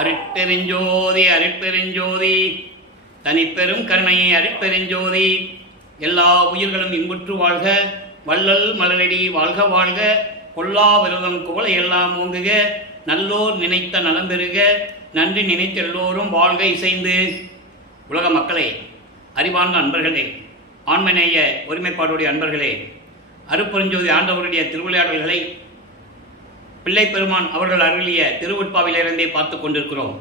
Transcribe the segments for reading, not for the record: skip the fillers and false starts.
அருட்பெருஞ்சோதி அருட்பெருஞ்சோதி தனிப்பெரும் கருணையை அருட்பெருஞ்சோதி. எல்லா உயிர்களும் இன்புற்று வாழ்க, வள்ளல் மலரடி வாழ்க வாழ்க, கொல்லா விரதம் குவளை எல்லாம் ஓங்குக, நல்லோர் நினைத்த நலம் பெறுக, நன்றி நினைத்த எல்லோரும் வாழ்க இசைந்து. உலக மக்களே, அறிவார்ந்த அன்பர்களே, ஆண்மநேய ஒருமைப்பாடுடைய அன்பர்களே, அருட்பெருஞ்சோதி ஆண்டவருடைய திருவிளையாடல்களை பிள்ளை பெருமான் அவர்கள் அருளிய திருவுட்பாவிலிருந்தே பார்த்து கொண்டிருக்கிறோம்.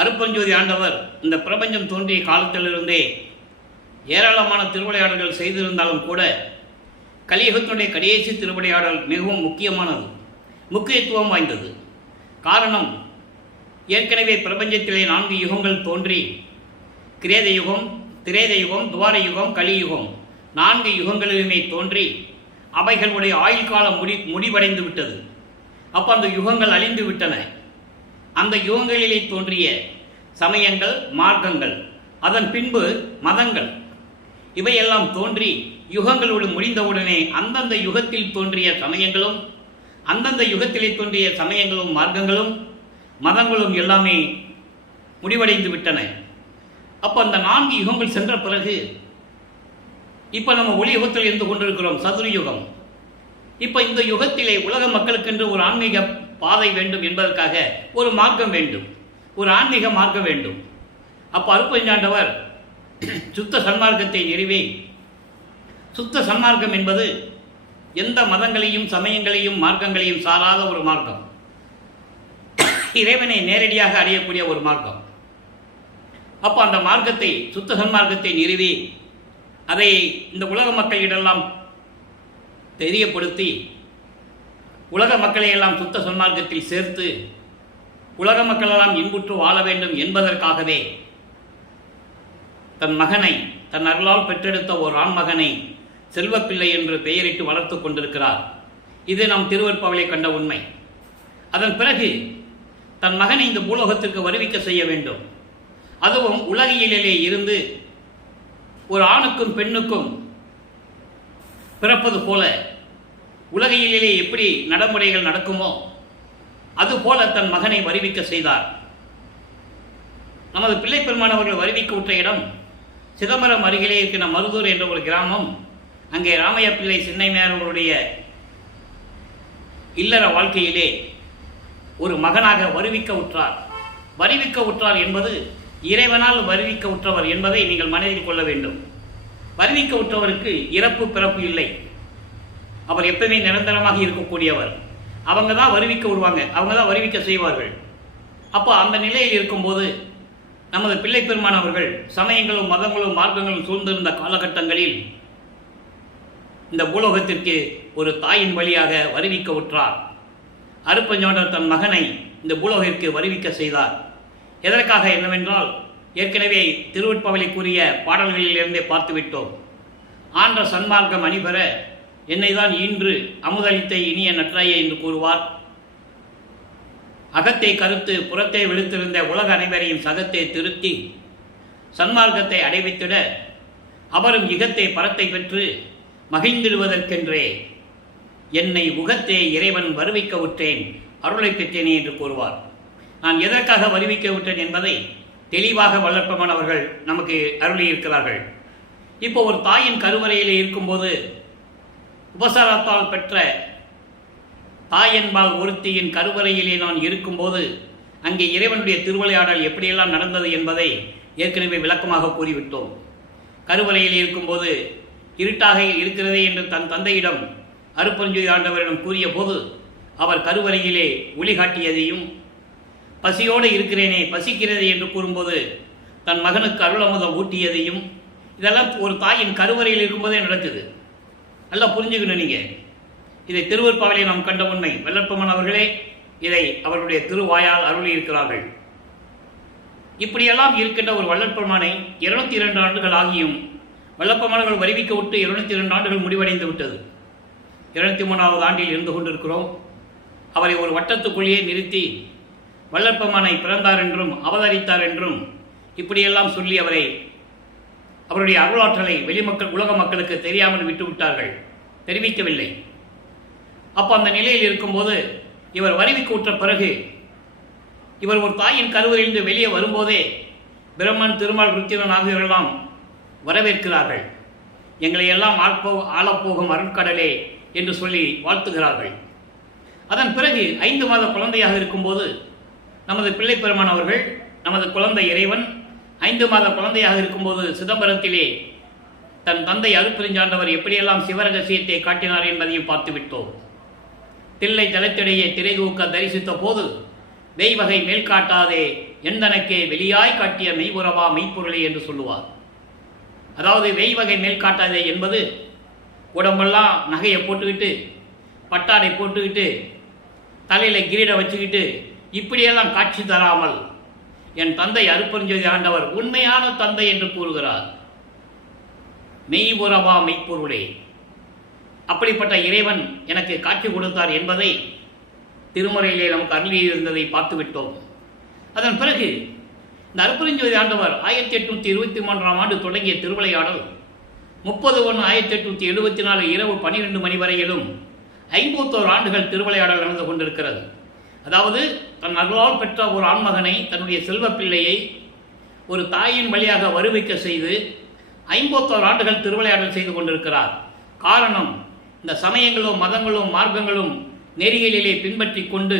அருட்பெருஞ்சோதி ஆண்டவர் இந்த பிரபஞ்சம் தோன்றிய காலத்திலிருந்தே ஏராளமான திருவிளையாடல்கள் செய்திருந்தாலும் கூட கலியுகத்தினுடைய கடைசி திருவிளையாடல் மிகவும் முக்கியமானது, முக்கியத்துவம் வாய்ந்தது. காரணம், ஏற்கனவே பிரபஞ்சத்திலே 4 யுகங்கள் தோன்றி, கிரேத யுகம், திரேத யுகம், துவார யுகம், கலியுகம் 4 யுகங்களிலுமே தோன்றி அவைகளுடைய ஆயுள் காலம் முடிவடைந்து விட்டது. அப்போ அந்த யுகங்கள் அழிந்து விட்டன. அந்த யுகங்களிலே தோன்றிய சமயங்கள், மார்க்கங்கள், அதன் பின்பு மதங்கள், இவையெல்லாம் தோன்றி யுகங்களோடு முடிந்தவுடனே அந்தந்த யுகத்தில் தோன்றிய சமயங்களும், அந்தந்த யுகத்திலே தோன்றிய சமயங்களும், மார்க்கங்களும், மதங்களும் எல்லாமே முடிவடைந்து விட்டன. அப்போ அந்த 4 யுகங்கள் சென்ற பிறகு இப்போ நம்ம ஒளி யுகத்தில் இருந்து கொண்டிருக்கிறோம், சதுர்யுகம். இப்போ இந்த யுகத்திலே உலக மக்களுக்கென்று ஒரு ஆன்மீக பாதை வேண்டும் என்பதற்காக ஒரு மார்க்கம் வேண்டும், ஒரு ஆன்மீக மார்க்கம் வேண்டும். அப்போ அருட்பெருஞ்சாண்டவர் சுத்த சன்மார்க்கத்தை நிறுவி, சுத்த சன்மார்க்கம் என்பது எந்த மதங்களையும் சமயங்களையும் மார்க்கங்களையும் சாராத ஒரு மார்க்கம், இறைவனை நேரடியாக அடையக்கூடிய ஒரு மார்க்கம். அப்போ அந்த மார்க்கத்தை, சுத்த சன்மார்க்கத்தை நிறுவி அதை இந்த உலக மக்களிடெல்லாம் தெரியப்படுத்தி உலக மக்களை எல்லாம் சுத்த சன்மார்க்கத்தில் சேர்த்து உலக மக்களெல்லாம் இன்புற்று வாழ வேண்டும் என்பதற்காகவே தன் மகனை, தன் அருளால் பெற்றெடுத்த ஒரு ஆண்மகனை செல்வப்பிள்ளை என்று பெயரிட்டு வளர்த்து கொண்டிருக்கிறார். இது நாம் திருவருட்பாவிலே கண்ட உண்மை. அதன் பிறகு தன் மகனை இந்த பூலோகத்திற்கு வருவிக்க செய்ய வேண்டும். அதுவும் உலகியலிலே இருந்து ஒரு ஆணுக்கும் பெண்ணுக்கும் பிறப்பது போல உலகியலிலே எப்படி நடைமுறைகள் நடக்குமோ அதுபோல தன் மகனை வருவிக்க செய்தார். நமது பிள்ளை பெருமான் அவர்கள் வருவிக்க விட்ட இடம் சிதம்பரம் அருகிலே இருக்கிற மருதூர் என்ற ஒரு கிராமம். அங்கே ராமையா பிள்ளை சின்னைமையார்களுடைய இல்லற வாழ்க்கையிலே ஒரு மகனாக வருவிக்க உற்றார். வருவிக்க உற்றார் என்பது இறைவனால் வருவிக்க உற்றவர் என்பதை நீங்கள் மனதில் கொள்ள வேண்டும். வருவிக்க உற்றவருக்கு இறப்பு பிறப்பு இல்லை, அவர் எப்பவுமே நிரந்தரமாக இருக்கக்கூடியவர். அவங்க தான் வருவிக்க விடுவாங்க, அவங்க தான் வருவிக்க செய்வார்கள். அப்போ அந்த நிலையில் இருக்கும்போது நமது பிள்ளை பெருமான் அவர்கள் சமயங்களும் மதங்களும் மார்க்கங்களும் சூழ்ந்திருந்த காலகட்டங்களில் இந்த பூலோகத்திற்கு ஒரு தாயின் வழியாக வருவிக்க உற்றார். அருட்பெருஞ்சாண்டவர் தன் மகனை இந்த பூலோகத்திற்கு வருவிக்க செய்தார். எதற்காக என்னவென்றால், ஏற்கனவே திருவருட்பாவிலே கூறிய பாடல்களில் இருந்தே பார்த்துவிட்டோம். ஆன்ற சன்மார்க்கம் அணிபெற என்னை தான் ஈன்று அமுதளித்த இனிய நற்றாயே என்று கூறுவார். அகத்தை கருத்து புறத்தை வெளுத்திருந்த உலக அனைவரையும் சகத்தை திருத்தி சன்மார்க்கத்தை அடைவித்திட அவரும் இகத்தை பரத்தை பெற்று மகிழ்ந்திடுவதற்கென்றே என்னை உகத்தே இறைவன் வருவிக்க விட்டேன், அருளை பெற்றேனே என்று கூறுவார். நான் எதற்காக வருவிக்க விட்டேன் என்பதை தெளிவாக வல்லற்பெருமான் அவர்கள் நமக்கு அருளியிருக்கிறார்கள். இப்போ ஒரு தாயின் கருவறையிலே இருக்கும்போது உபசாரத்தால் பெற்ற தாயன்பால் ஒருத்தியின் கருவறையிலே நான் இருக்கும்போது அங்கே இறைவனுடைய திருவிளையாடல் எப்படியெல்லாம் நடந்தது என்பதை ஏற்கனவே விளக்கமாக கூறிவிட்டோம். கருவறையில் இருக்கும்போது இருட்டாக இருக்கிறதே என்று தன் தந்தையிடம் அருட்பெருஞ்சோதி ஆண்டவரிடம் கூறிய போது அவர் கருவறையிலே ஒளி காட்டியதையும், பசியோடு இருக்கிறேனே பசிக்கிறது என்று கூறும்போது தன் மகனுக்கு அருளமுதம் ஊட்டியதையும், இதெல்லாம் ஒரு தாயின் கருவறையில் இருக்கும்போதே நடக்குது. நல்லா புரிஞ்சுக்கணும் நீங்கள். இதை திருவருட்பாவிலே நாம் கண்ட உண்மை. வல்லற்பெருமான் அவர்களே இதை அவருடைய திருவாயால் அருளி இருக்கிறார்கள். இப்படியெல்லாம் இருக்கின்ற ஒரு வல்லற்பெருமானை 202 ஆண்டுகள் ஆகியும் வல்லற்பெருமான்கள் வருவிக்க விட்டு 202 ஆண்டுகள் முடிவடைந்து விட்டது. 203வது ஆண்டில் இருந்து கொண்டிருக்கிறோம். அவரை ஒரு வட்டத்துக்குள்ளேயே நிறுத்தி வல்லற்பெருமானை பிறந்தார் என்றும் அவதரித்தார் என்றும் இப்படியெல்லாம் சொல்லி அவருடைய அருளாற்றலை வெளிமக்கள் உலக மக்களுக்கு தெரியாமல் விட்டுவிட்டார்கள், தெரிவிக்கவில்லை. அப்போ அந்த நிலையில் இருக்கும்போது இவர் வருவிக்க உற்ற பிறகு இவர் ஒரு தாயின் கருவறையிலிருந்து வெளியே வரும்போதே பிரம்மன், திருமால், ருத்திரன் ஆகியோரெல்லாம் வரவேற்கிறார்கள். எங்களை எல்லாம் ஆளப்போகும் அருட்கடலே என்று சொல்லி வாழ்த்துகிறார்கள். அதன் பிறகு 5 மாத குழந்தையாக இருக்கும்போது நமது பிள்ளை பெருமான் அவர்கள், நமது குழந்தை இறைவன் 5 மாத குழந்தையாக இருக்கும்போது சிதம்பரத்திலே தன் தந்தை அருட்பெருஞ்சாண்டவர் எப்படியெல்லாம் சிவரகசியத்தை காட்டினார் என்பதையும் பார்த்துவிட்டோம். தில்லை தலத்திடையே திரை தூக்க தரிசித்த போது வெய்வகை மேல் காட்டாதே எந்தனக்கே வெளியாய் காட்டிய மெய்வுறவா மெய்ப்பொருளே என்று சொல்லுவார். அதாவது வெய்வகை மேல் காட்டாதே என்பது உடம்பெல்லாம் நகையை போட்டுக்கிட்டு, பட்டாடை போட்டுக்கிட்டு, தலையில் கிரீடை வச்சுக்கிட்டு இப்படியெல்லாம் காட்சி தராமல் என் தந்தை அருட்பெருஞ்சோதி ஆண்டவர் உண்மையான தந்தை என்று கூறுகிறார். மெய்வுறவா மெய்ப்பொருளே, அப்படிப்பட்ட இறைவன் எனக்கு காட்சி கொடுத்தார் என்பதை திருமுறையிலே நமக்கு அருளியிருந்ததை பார்த்துவிட்டோம். அதன் பிறகு இந்த அருட்பெருஞ்சோதி ஆண்டவர் 1823ஆம் ஆண்டு தொடங்கிய திருவிளையாடல் 30/1/1874 இரவு 12 மணி வரையிலும் 51 ஆண்டுகள் திருவிளையாடல் நடந்து கொண்டிருக்கிறது. அதாவது தன் அருளால் பெற்ற ஒரு ஆண்மகனை, தன்னுடைய செல்வ பிள்ளையை ஒரு தாயின் வழியாக வருவிக்க செய்து 51 ஆண்டுகள் திருவிளையாடல் செய்து கொண்டிருக்கிறார். காரணம், இந்த சமயங்களும் மதங்களும் மார்க்கங்களும் நெறிகளிலே பின்பற்றி கொண்டு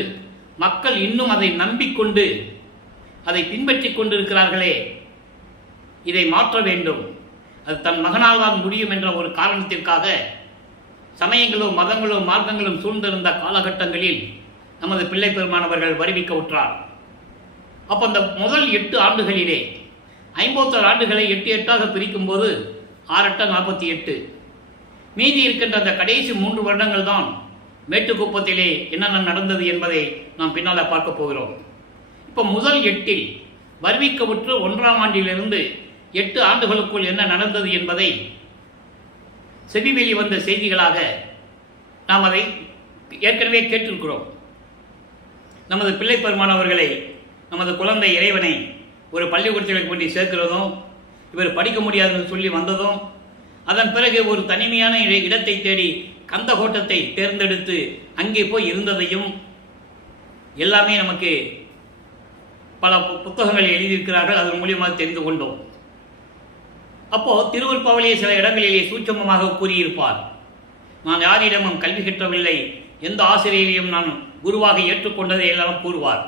மக்கள் இன்னும் அதை நம்பிக்கொண்டு அதை பின்பற்றி கொண்டிருக்கிறார்களே, இதை மாற்ற வேண்டும், அது தன் மகனால் தான் முடியும் என்ற ஒரு காரணத்திற்காக சமயங்களும் மதங்களும் மார்க்கங்களும் சூழ்ந்திருந்த காலகட்டங்களில் நமது பிள்ளை பெருமானவர்கள் வருவிக்க உற்றார். அப்போ அந்த முதல் 8 ஆண்டுகளிலே 51 ஆண்டுகளை 8 பிரிக்கும் போது 6 48, மீதி இருக்கின்ற அந்த கடைசி 3 வருடங்கள் தான் மேட்டுக்குப்பத்திலே என்னென்ன நடந்தது என்பதை நாம் பின்னால் பார்க்க போகிறோம். இப்போ முதல் 8இல் வருவிக்கவுற்று 1ஆம் ஆண்டிலிருந்து 8 ஆண்டுகளுக்குள் என்ன நடந்தது என்பதை செவிவெளி வந்த செய்திகளாக நாம் அதை ஏற்கனவே கேட்டிருக்கிறோம். நமது பிள்ளை பெருமானவர்களை, நமது குழந்தை இறைவனை ஒரு பள்ளிக்கூடத்தில் கொண்டு சேர்க்கிறதும், இவர் படிக்க முடியாதுன்னு சொல்லி வந்ததும், அதன் பிறகு ஒரு தனிமையான இடத்தை தேடி கந்தகோட்டத்தை தேர்ந்தெடுத்து அங்கே போய் இருந்ததையும் எல்லாமே நமக்கு பல புத்தகங்கள் எழுதியிருக்கிறார்கள். அதன் மூலியமாக தெரிந்து கொண்டோம். அப்போ திருவருட்பாவிலே சில இடங்களிலே சூட்சமமாக கூறியிருப்பார், நான் யாரிடமும் கல்வி கற்றவில்லை, எந்த ஆசிரியரையும் நான் குருவாக ஏற்றுக்கொண்டதை எல்லாம் கூறுவார்.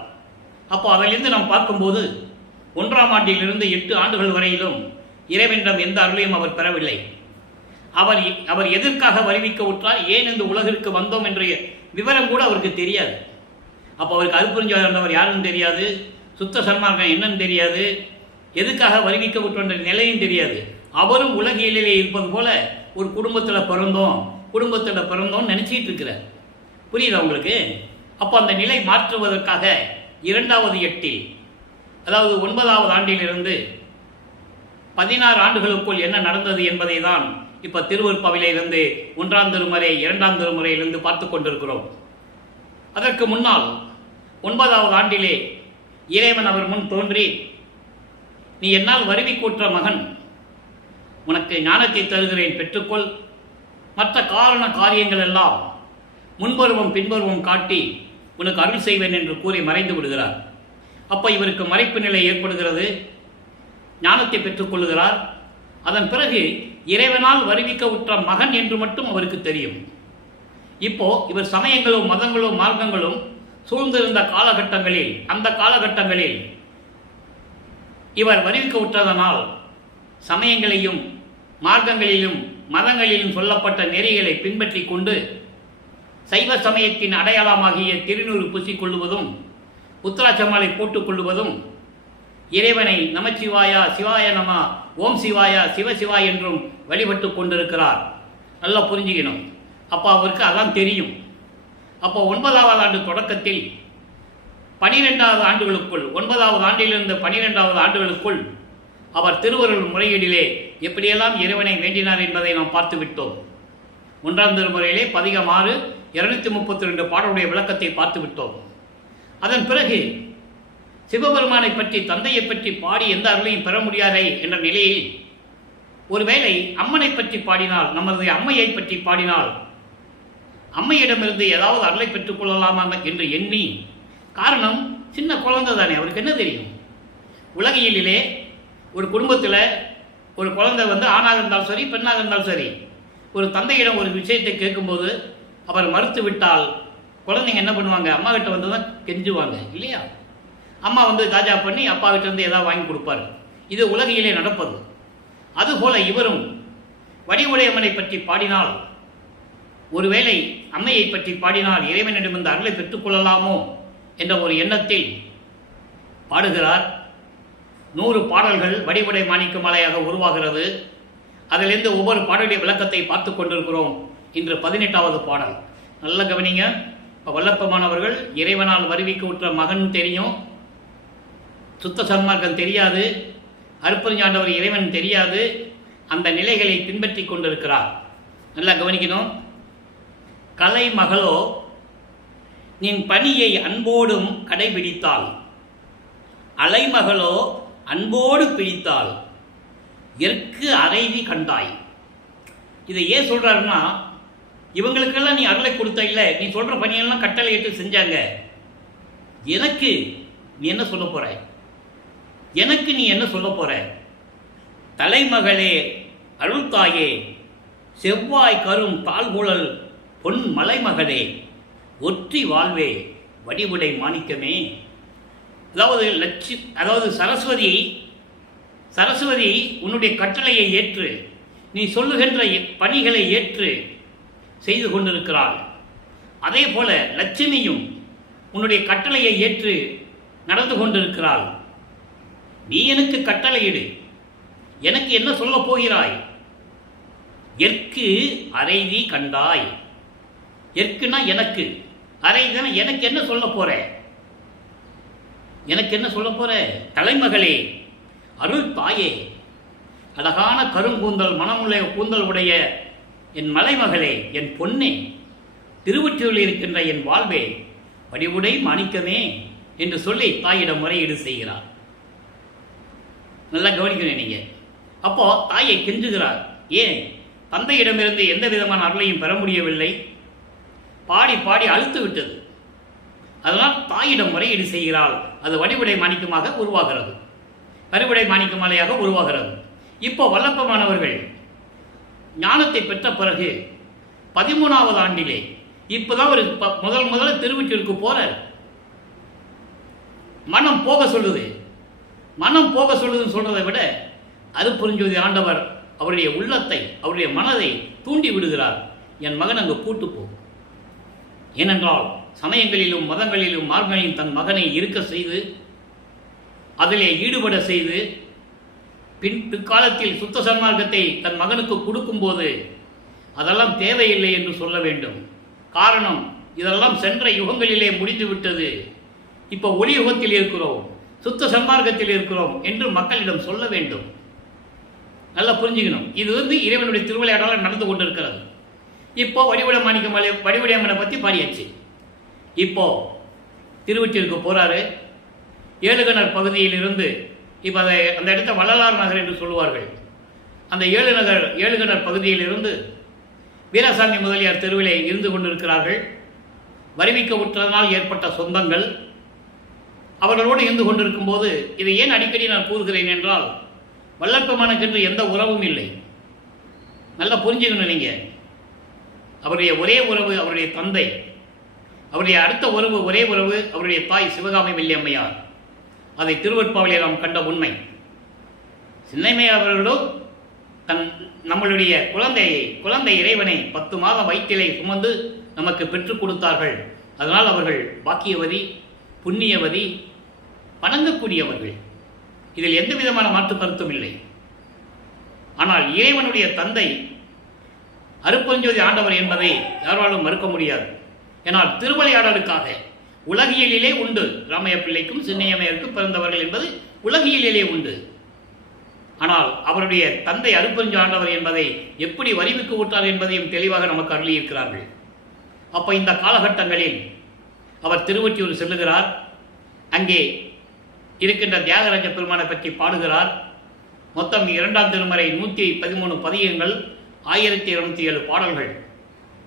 அப்போ அதிலிருந்து நாம் பார்க்கும்போது 1ஆம் ஆண்டிலிருந்து 8 ஆண்டுகள் வரையிலும் இறைவனிடம் எந்த அருளையும் அவர் பெறவில்லை. அவர் எதற்காக வருவிக்க உற்றார், ஏன் இந்த உலகிற்கு வந்தோம் என்ற விவரம் கூட அவருக்கு தெரியாது. அப்போ அவருக்கு அருட்பெருஞ்சோதி ஆண்டவர் யாருன்னு தெரியாது, சுத்த சன்மார்க்கம் என்னன்னு தெரியாது, எதுக்காக வருவிக்க உற்ற நிலையும் தெரியாது. அவரும் உலகியலிலே இருப்பது போல ஒரு குடும்பத்தில் பிறந்தோம்னு நினச்சிட்டு இருக்கிறார். புரியுதா உங்களுக்கு? அப்போ அந்த நிலை மாற்றுவதற்காக 2வது 8இல், அதாவது 9வது ஆண்டிலிருந்து 16 ஆண்டுகளுக்குள் என்ன நடந்தது என்பதை தான் இப்போ திருவருட்பாவிலிருந்து 1ஆம் திருமுறை 2ஆம் திருமுறையிலிருந்து பார்த்து கொண்டிருக்கிறோம். அதற்கு முன்னால் 9வது ஆண்டிலே இறைவன் அவர் முன் தோன்றி, நீ என்னால் வருவிக்கூற்ற மகன், உனக்கு ஞானத்தை தருகிறேன், பெற்றுக்கொள், மற்ற காரியங்கள் எல்லாம் முன்பருவம் பின்பருவம் காட்டி உனக்கு அருள் செய்வேன் என்று கூறி மறைந்து விடுகிறார். அப்போ இவருக்கு மறைப்பு நிலை ஏற்படுகிறது, ஞானத்தை பெற்றுக்கொள்கிறார். அதன் பிறகு இறைவனால் வருவிக்க உற்ற மகன் என்று மட்டும் அவருக்கு தெரியும். இப்போ இவர் சமயங்களும் மதங்களும் மார்க்கங்களும் சூழ்ந்திருந்த காலகட்டங்களில், அந்த காலகட்டங்களில் இவர் வருவிக்க உற்றதனால் சமயங்களையும் மார்க்கங்களிலும் மதங்களிலும் சொல்லப்பட்ட நெறிகளை பின்பற்றி கொண்டு சைவ சமயத்தின் அடையாளமாகிய திருநூறு பூசிக்கொள்ளுவதும், உத்தராட்சமாலை போட்டுக்கொள்ளுவதும், இறைவனை நமச்சிவாயா சிவாய நம, ஓம் சிவாயா சிவசிவா என்றும் வழிபட்டு கொண்டிருக்கிறார். நல்லா புரிஞ்சுக்கணும். அப்போ அவருக்கு அதான் தெரியும். அப்போ 9வது ஆண்டு தொடக்கத்தில் 12வது ஆண்டுகளுக்குள், 9வது ஆண்டிலிருந்து 12வது ஆண்டுகளுக்குள் அவர் திருவருள் முறையீடிலே எப்படியெல்லாம் இறைவனை வேண்டினார் என்பதை நாம் பார்த்து விட்டோம். 1ஆம் திருமுறையிலே பதிகம் 6 232 பாடலுடைய விளக்கத்தை பார்த்து விட்டோம். அதன் பிறகு சிவபெருமானை பற்றி, தந்தையை பற்றி பாடி எந்த அருளையும் பெற முடியாதே என்ற நிலையில் ஒருவேளை அம்மனை பற்றி பாடினால், நமது அம்மையை பற்றி பாடினால் அம்மையிடமிருந்து ஏதாவது அருளை பெற்றுக் கொள்ளலாமா என்று எண்ணி, காரணம் சின்ன குழந்தை தானே, அவருக்கு என்ன தெரியும்? உலகியலிலே ஒரு குடும்பத்தில் ஒரு குழந்தை ஆணாக இருந்தாலும் சரி பெண்ணாக இருந்தாலும் சரி, ஒரு தந்தையிடம் ஒரு விஷயத்தை கேட்கும்போது அவர் மறுத்து விட்டால் குழந்தைங்க என்ன பண்ணுவாங்க? அம்மா கிட்ட வந்து தான் கெஞ்சுவாங்க இல்லையா? அம்மா தாஜா பண்ணி அப்பா கிட்ட இருந்து ஏதாவது வாங்கி கொடுப்பாரு. இது உலகிலே நடப்பது. அதுபோல இவரும் வடிவுடையம்மனை பற்றி பாடினால், ஒருவேளை அம்மையை பற்றி பாடினால் இறைவனிடம் இந்த அருளை பெற்றுக்கொள்ளலாமோ என்ற ஒரு எண்ணத்தில் பாடுகிறார். 100 பாடல்கள் வடிவுடை மாணிக்க மாலையாக உருவாகிறது. அதிலிருந்து ஒவ்வொரு பாடலுடைய விளக்கத்தை பார்த்து கொண்டிருக்கிறோம். இன்று 18வது பாடல். நல்ல கவனிங்க. இப்போ வல்லப்பமானவர்கள் இறைவனால் வருவிக்கு உற்ற மகன் தெரியும், சுத்த சன்மார்க்கம் தெரியாது, அருப்பெருஞ்சாண்டவர் இறைவன் தெரியாது. அந்த நிலைகளை பின்பற்றி கொண்டிருக்கிறார். நல்லா கவனிக்கணும். கலை மகளோ நின் பணியை அன்போடும் கடைபிடித்தாள், அலைமகளோ அன்போடு பிடித்தாள், எற்கு அறைவி கண்டாய். இதை ஏன் சொல்றாருன்னா, இவங்களுக்கெல்லாம் நீ அருளை கொடுத்த இல்லை, நீ சொல்ற பணியெல்லாம் கட்டளை இட்டு செஞ்சாங்க. எனக்கு நீ என்ன சொல்ல போற? எனக்கு நீ என்ன சொல்ல போற? தலைமகளே அருள்தாயே, செவ்வாய் கரும் தாழ்குழல் பொன் மலைமகளே, ஒற்றி வாழ்வே வடிவுடை மாணிக்கமே. அதாவது சரஸ்வதி உன்னுடைய கட்டளையை ஏற்று, நீ சொல்லுகின்ற பணிகளை ஏற்று செய்து கொண்டிருக்கிறாள். அதே போல லட்சுமியும் உன்னுடைய கட்டளையை ஏற்று நடந்து கொண்டிருக்கிறாள். நீ எனக்கு கட்டளையிடு, எனக்கு என்ன சொல்ல போகிறாய்? எற்கு அறைவி கண்டாய். எற்குனா எனக்கு, அறைவினா எனக்கு என்ன சொல்ல போற? எனக்கு என்ன சொல்ல போற? தலைமகளே அருள் தாயே, அழகான கருங்கூந்தல் மனமுள்ள கூந்தல் உடைய என் மலைமகளே, என் பொன்னே, திருவொற்றியூரில் இருக்கின்ற என் வாழ்வே வடிவுடை மாணிக்கமே என்று சொல்லி தாயிடம் முறையீடு செய்கிறார். நல்லா கவனிக்கணும் நீங்க. அப்போ தாயை கெஞ்சுகிறார். ஏன்? தந்தையிடமிருந்து எந்த விதமான அருளையும் பெற முடியவில்லை, பாடி பாடி அழுத்து விட்டது. அதனால் தாயிடம் முறையீடு செய்கிறாள். அது வடிவுடை மாணிக்கமாக உருவாகிறது, கருவுடை மாணிக்க மாலையாக உருவாகிறது. இப்போ வல்லப்பமானவர்கள் ஞானத்தை பெற்ற பிறகு 13வது ஆண்டிலே இப்போதான் ஒரு முதல்ல திருவொற்றியூருக்கு போறார். மனம் போக சொல்லுது. மனம் போக சொல்லுதுன்னு சொல்றதை விட அருட்பெருஞ்சோதி ஆண்டவர் அவருடைய உள்ளத்தை, அவருடைய மனதை தூண்டி விடுகிறார். என் மகன் அங்கு கூட்டு போ. ஏனென்றால் சமயங்களிலும் மதங்களிலும் மார்கங்களிலும் தன் மகனை இருக்க செய்து, அதிலே ஈடுபட செய்து, பிற்காலத்தில் சுத்த சன்மார்க்கத்தை தன் மகனுக்கு கொடுக்கும்போது அதெல்லாம் தேவையில்லை என்று சொல்ல வேண்டும். காரணம், இதெல்லாம் சென்ற யுகங்களிலே முடிந்துவிட்டது, இப்போ ஒளி யுகத்தில் இருக்கிறோம், சுத்த சன்மார்க்கத்தில் இருக்கிறோம் என்று மக்களிடம் சொல்ல வேண்டும். நல்லா புரிஞ்சுக்கணும். இது இறைவனுடைய திருவிளையாடலாக நடந்து கொண்டிருக்கிறது. இப்போ வடிவுடை மாணிக்கமலை வடிவுடையம்மனை பற்றி பாடியாச்சு. இப்போ திருவொற்றியூருக்கு போறாரு. ஏழுகணர் பகுதியிலிருந்து, இப்போ அந்த இடத்த வள்ளலார் நகர் என்று சொல்லுவார்கள். அந்த ஏழுகணர் பகுதியிலிருந்து வீராசாமி முதலியார் தெருவிலே இருந்து கொண்டிருக்கிறார்கள். வருவிக்க உற்றதனால் ஏற்பட்ட சொந்தங்கள் அவர்களோடு இருந்து கொண்டிருக்கும் போது, இதை ஏன் அடிக்கடி நான் கூறுகிறேன் என்றால், வல்லப்பமானுக்கென்று எந்த உறவும் இல்லை. நல்லா புரிஞ்சுக்கணும் நீங்க. அவருடைய ஒரே உறவு அவருடைய தந்தை, அவருடைய அடுத்த உறவு ஒரே உறவு அவருடைய தாய் சிவகாமி வள்ளியம்மையார். அதை திருவற்பாவிலே நாம் கண்ட உண்மை. சின்னைமையார் அவர்களோ நம்மளுடைய குழந்தை இறைவனை 10 மாதம் வயிற்றிலே சுமந்து நமக்கு பெற்றுக் கொடுத்தார்கள். அதனால் அவர்கள் பாக்கியவதி, புண்ணியவதி, வணங்கக்கூடியவர்கள். இதில் எந்த விதமான மாற்று கருத்தும் இல்லை. ஆனால் இறைவனுடைய தந்தை அருட்பெருஞ்சோதி ஆண்டவர் என்பதை யாராலும் மறுக்க முடியாது. ஏனால் திருவிளையாடலுக்காக உலகியலிலே உண்டு. ராமைய பிள்ளைக்கும் சின்னையம்மையருக்கும் பிறந்தவர்கள் என்பது உலகியலிலே உண்டு. ஆனால் அவருடைய தந்தை அருட்பெருஞ்சோதி ஆண்டவர் என்பதை எப்படி வரிவுக்கு ஊற்றார் என்பதையும் தெளிவாக நமக்கு அருளியிருக்கிறார்கள். அப்போ இந்த காலகட்டங்களில் அவர் திருவொற்றியூர் செல்லுகிறார். அங்கே இருக்கின்ற தியாகராஜ பெருமானை பற்றி பாடுகிறார். மொத்தம் 2ஆம் திருமறை 113 பதியங்கள், 1207 பாடல்கள்.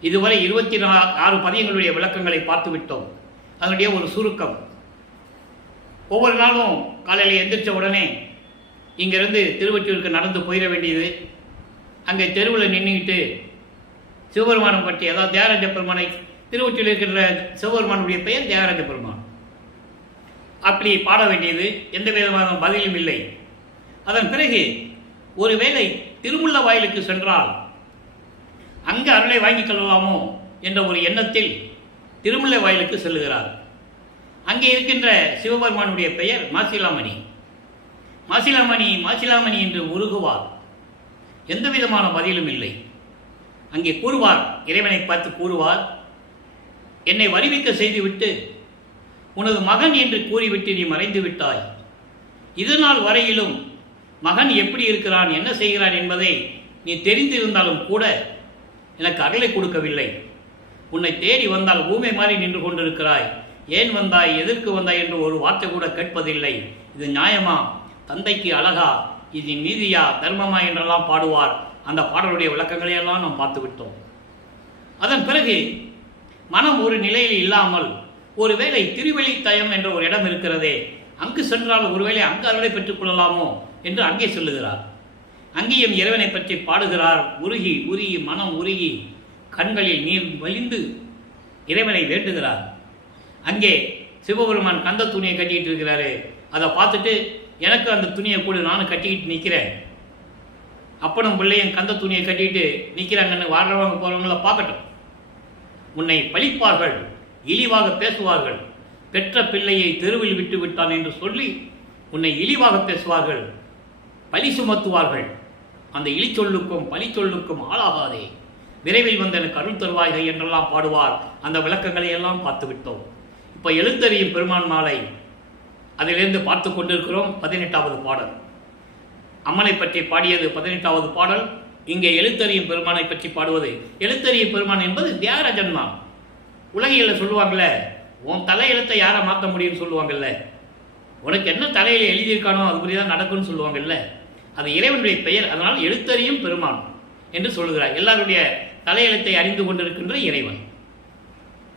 இதுவரை 26 பதியங்களுடைய விளக்கங்களை பார்த்துவிட்டோம். அதனுடைய ஒரு சுருக்கம். ஒவ்வொரு நாளும் காலையில் எந்திரிச்ச உடனே இங்கேருந்து திருவொற்றியூருக்கு நடந்து போயிட வேண்டியது. அங்கே தெருவில் நின்றுக்கிட்டு சிவபெருமானம் பற்றி, அதாவது தியாகராஜ பெருமானை, திருவொற்றியூரில் இருக்கின்ற சிவபெருமானுடைய பெயர் தியாகராஜ பெருமான், அப்படி பாட வேண்டியது. எந்த விதமான பதிலும் இல்லை. அதன் பிறகு ஒருவேளை திருமுல்ல வாயிலுக்கு சென்றால் அங்கு அருளை வாங்கிக் கொள்ளலாமோ என்ற ஒரு எண்ணத்தில் திருமுல்ல வாயிலுக்கு செல்லுகிறார். அங்கே இருக்கின்ற சிவபெருமானுடைய பெயர் மாசிலாமணி. மாசிலாமணி மாசிலாமணி என்று உருகுவார். எந்த விதமான பதிலும் இல்லை. அங்கே கூறுவார், இறைவனை பார்த்து கூறுவார், என்னை வருவிக்க செய்துவிட்டு உனது மகன் என்று கூறிவிட்டு நீ மறைந்து விட்டாய். இதுநாள் வரையிலும் மகன் எப்படி இருக்கிறான், என்ன செய்கிறான் என்பதை நீ தெரிந்திருந்தாலும் கூட எனக்கு அருளை கொடுக்கவில்லை. உன்னை தேடி வந்தால் ஊமை மாறி நின்று கொண்டிருக்கிறாய். ஏன் வந்தாய், எதற்கு வந்தாய் என்று ஒரு வார்த்தை கூட கேட்பதில்லை. இது நியாயமா, தந்தைக்கு அழகா, இது நீதியா, தர்மமா என்றெல்லாம் பாடுவார். அந்த பாடலுடைய விளக்கங்களையெல்லாம் நாம் பார்த்து விட்டோம். அதன் பிறகு மனம் ஒரு நிலையில் இல்லாமல் ஒருவேளை திருவெளித்தயம் என்ற ஒரு இடம் இருக்கிறதே, அங்கு சென்றால் ஒருவேளை அங்கு அருளை பெற்றுக்கொள்ளலாமோ என்று அங்கே சொல்லுகிறார். அங்கேயும் இறைவனை பற்றி பாடுகிறார். உருகி உருகி மனம் உருகி கண்களில் நீர் வலிந்து இறைவனை வேண்டுகிறார். அங்கே சிவபெருமான் கந்த துணியை கட்டிக்கிட்டு இருக்கிறாரு. அதை பார்த்துட்டு எனக்கு அந்த துணியை கூட நானும் கட்டிக்கிட்டு நிற்கிறேன். அப்பனும் பிள்ளையும் கந்த துணியை கட்டிக்கிட்டு நிற்கிறாங்கன்னு வாழ்றவங்க போகிறவங்கள பார்க்கட்டும். உன்னை பழிப்பார்கள், இழிவாக பேசுவார்கள். பெற்ற பிள்ளையை தெருவில் விட்டு விட்டான் என்று சொல்லி உன்னை இழிவாக பேசுவார்கள், பழி சுமத்துவார்கள். அந்த இழிச்சொல்லுக்கும் பழி சொல்லுக்கும் ஆளாகாதே, விரைவில் வந்து எனக்கு அருள் தருவாய்கள் என்றெல்லாம் பாடுவார். அந்த விளக்கங்களை எல்லாம் பார்த்து விட்டோம். இப்போ எழுத்தறியும் பெருமான் மாலை அதிலிருந்து பார்த்து கொண்டிருக்கிறோம். 18வது பாடல் அம்மனை பற்றி பாடியது 18வது பாடல். இங்கே எழுத்தறியும் பெருமானை பற்றி பாடுவது. எழுத்தறியும் பெருமான் என்பது தியாகராஜன் தான். உலகில் சொல்லுவாங்கள்ல, உன் தலையெழுத்தை யாரை மாற்ற முடியும்னு சொல்லுவாங்கல்ல, உனக்கு என்ன தலையில் எழுதியிருக்கானோ அது புரிய தான் நடக்கும்னு சொல்லுவாங்கல்ல, அது இறைவனுடைய பெயர். அதனால் எழுத்தறியும் பெருமான் என்று சொல்லுகிறார். எல்லாருடைய தலையெழுத்தை அறிந்து கொண்டிருக்கின்ற இறைவன்.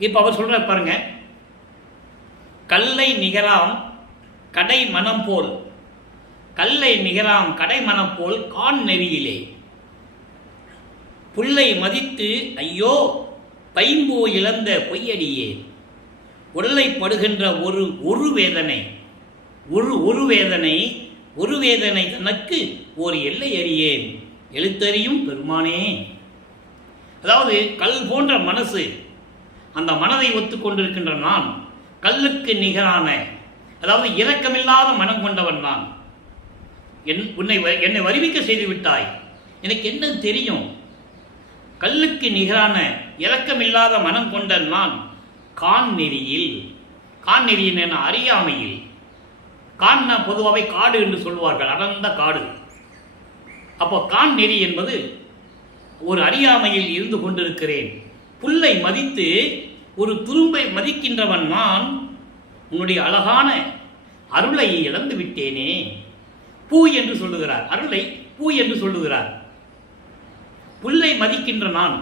இப்போ அவர் சொல்றார் பாருங்க, கல்லை நிகராம் கடை மனம் போல், கல்லை நிகராம் கடை மனம் போல் கான் நெறியிலே புல்லை மதித்து ஐயோ பைம்பூ இழந்த பொய்யடியே உடலைப்படுகின்ற ஒரு வேதனை, ஒரு வேதனை தனக்கு ஒரு எல்லை அறியேன் எழுத்தறியும் பெருமானே. அதாவது கல் போன்ற மனசு, அந்த மனதை ஒத்துக்கொண்டிருக்கின்ற நான் கல்லுக்கு நிகரான, அதாவது இரக்கமில்லாத மனம் கொண்டவன் நான். என்னை வருவிக்க செய்து விட்டாய், எனக்கு என்ன தெரியும். கல்லுக்கு நிகரான இரக்கமில்லாத மனம் கொண்ட நான் கான் நெறியில், கான் நெறியின் என அறியாமையில், கான்னா பொதுவாகவே காடு என்று சொல்வார்கள், அடர்ந்த காடு. அப்போ கான் நெறி என்பது ஒரு அறியாமையில் இருந்து கொண்டிருக்கிறேன். புல்லை மதித்து ஒரு துரும்பை மதிக்கின்றவன் நான் உன்னுடைய அழகான அருளை இழந்து விட்டேனே. பூ என்று சொல்லுகிறார், அருளை பூ என்று சொல்லுகிறார். புல்லை மதிக்கின்ற நான்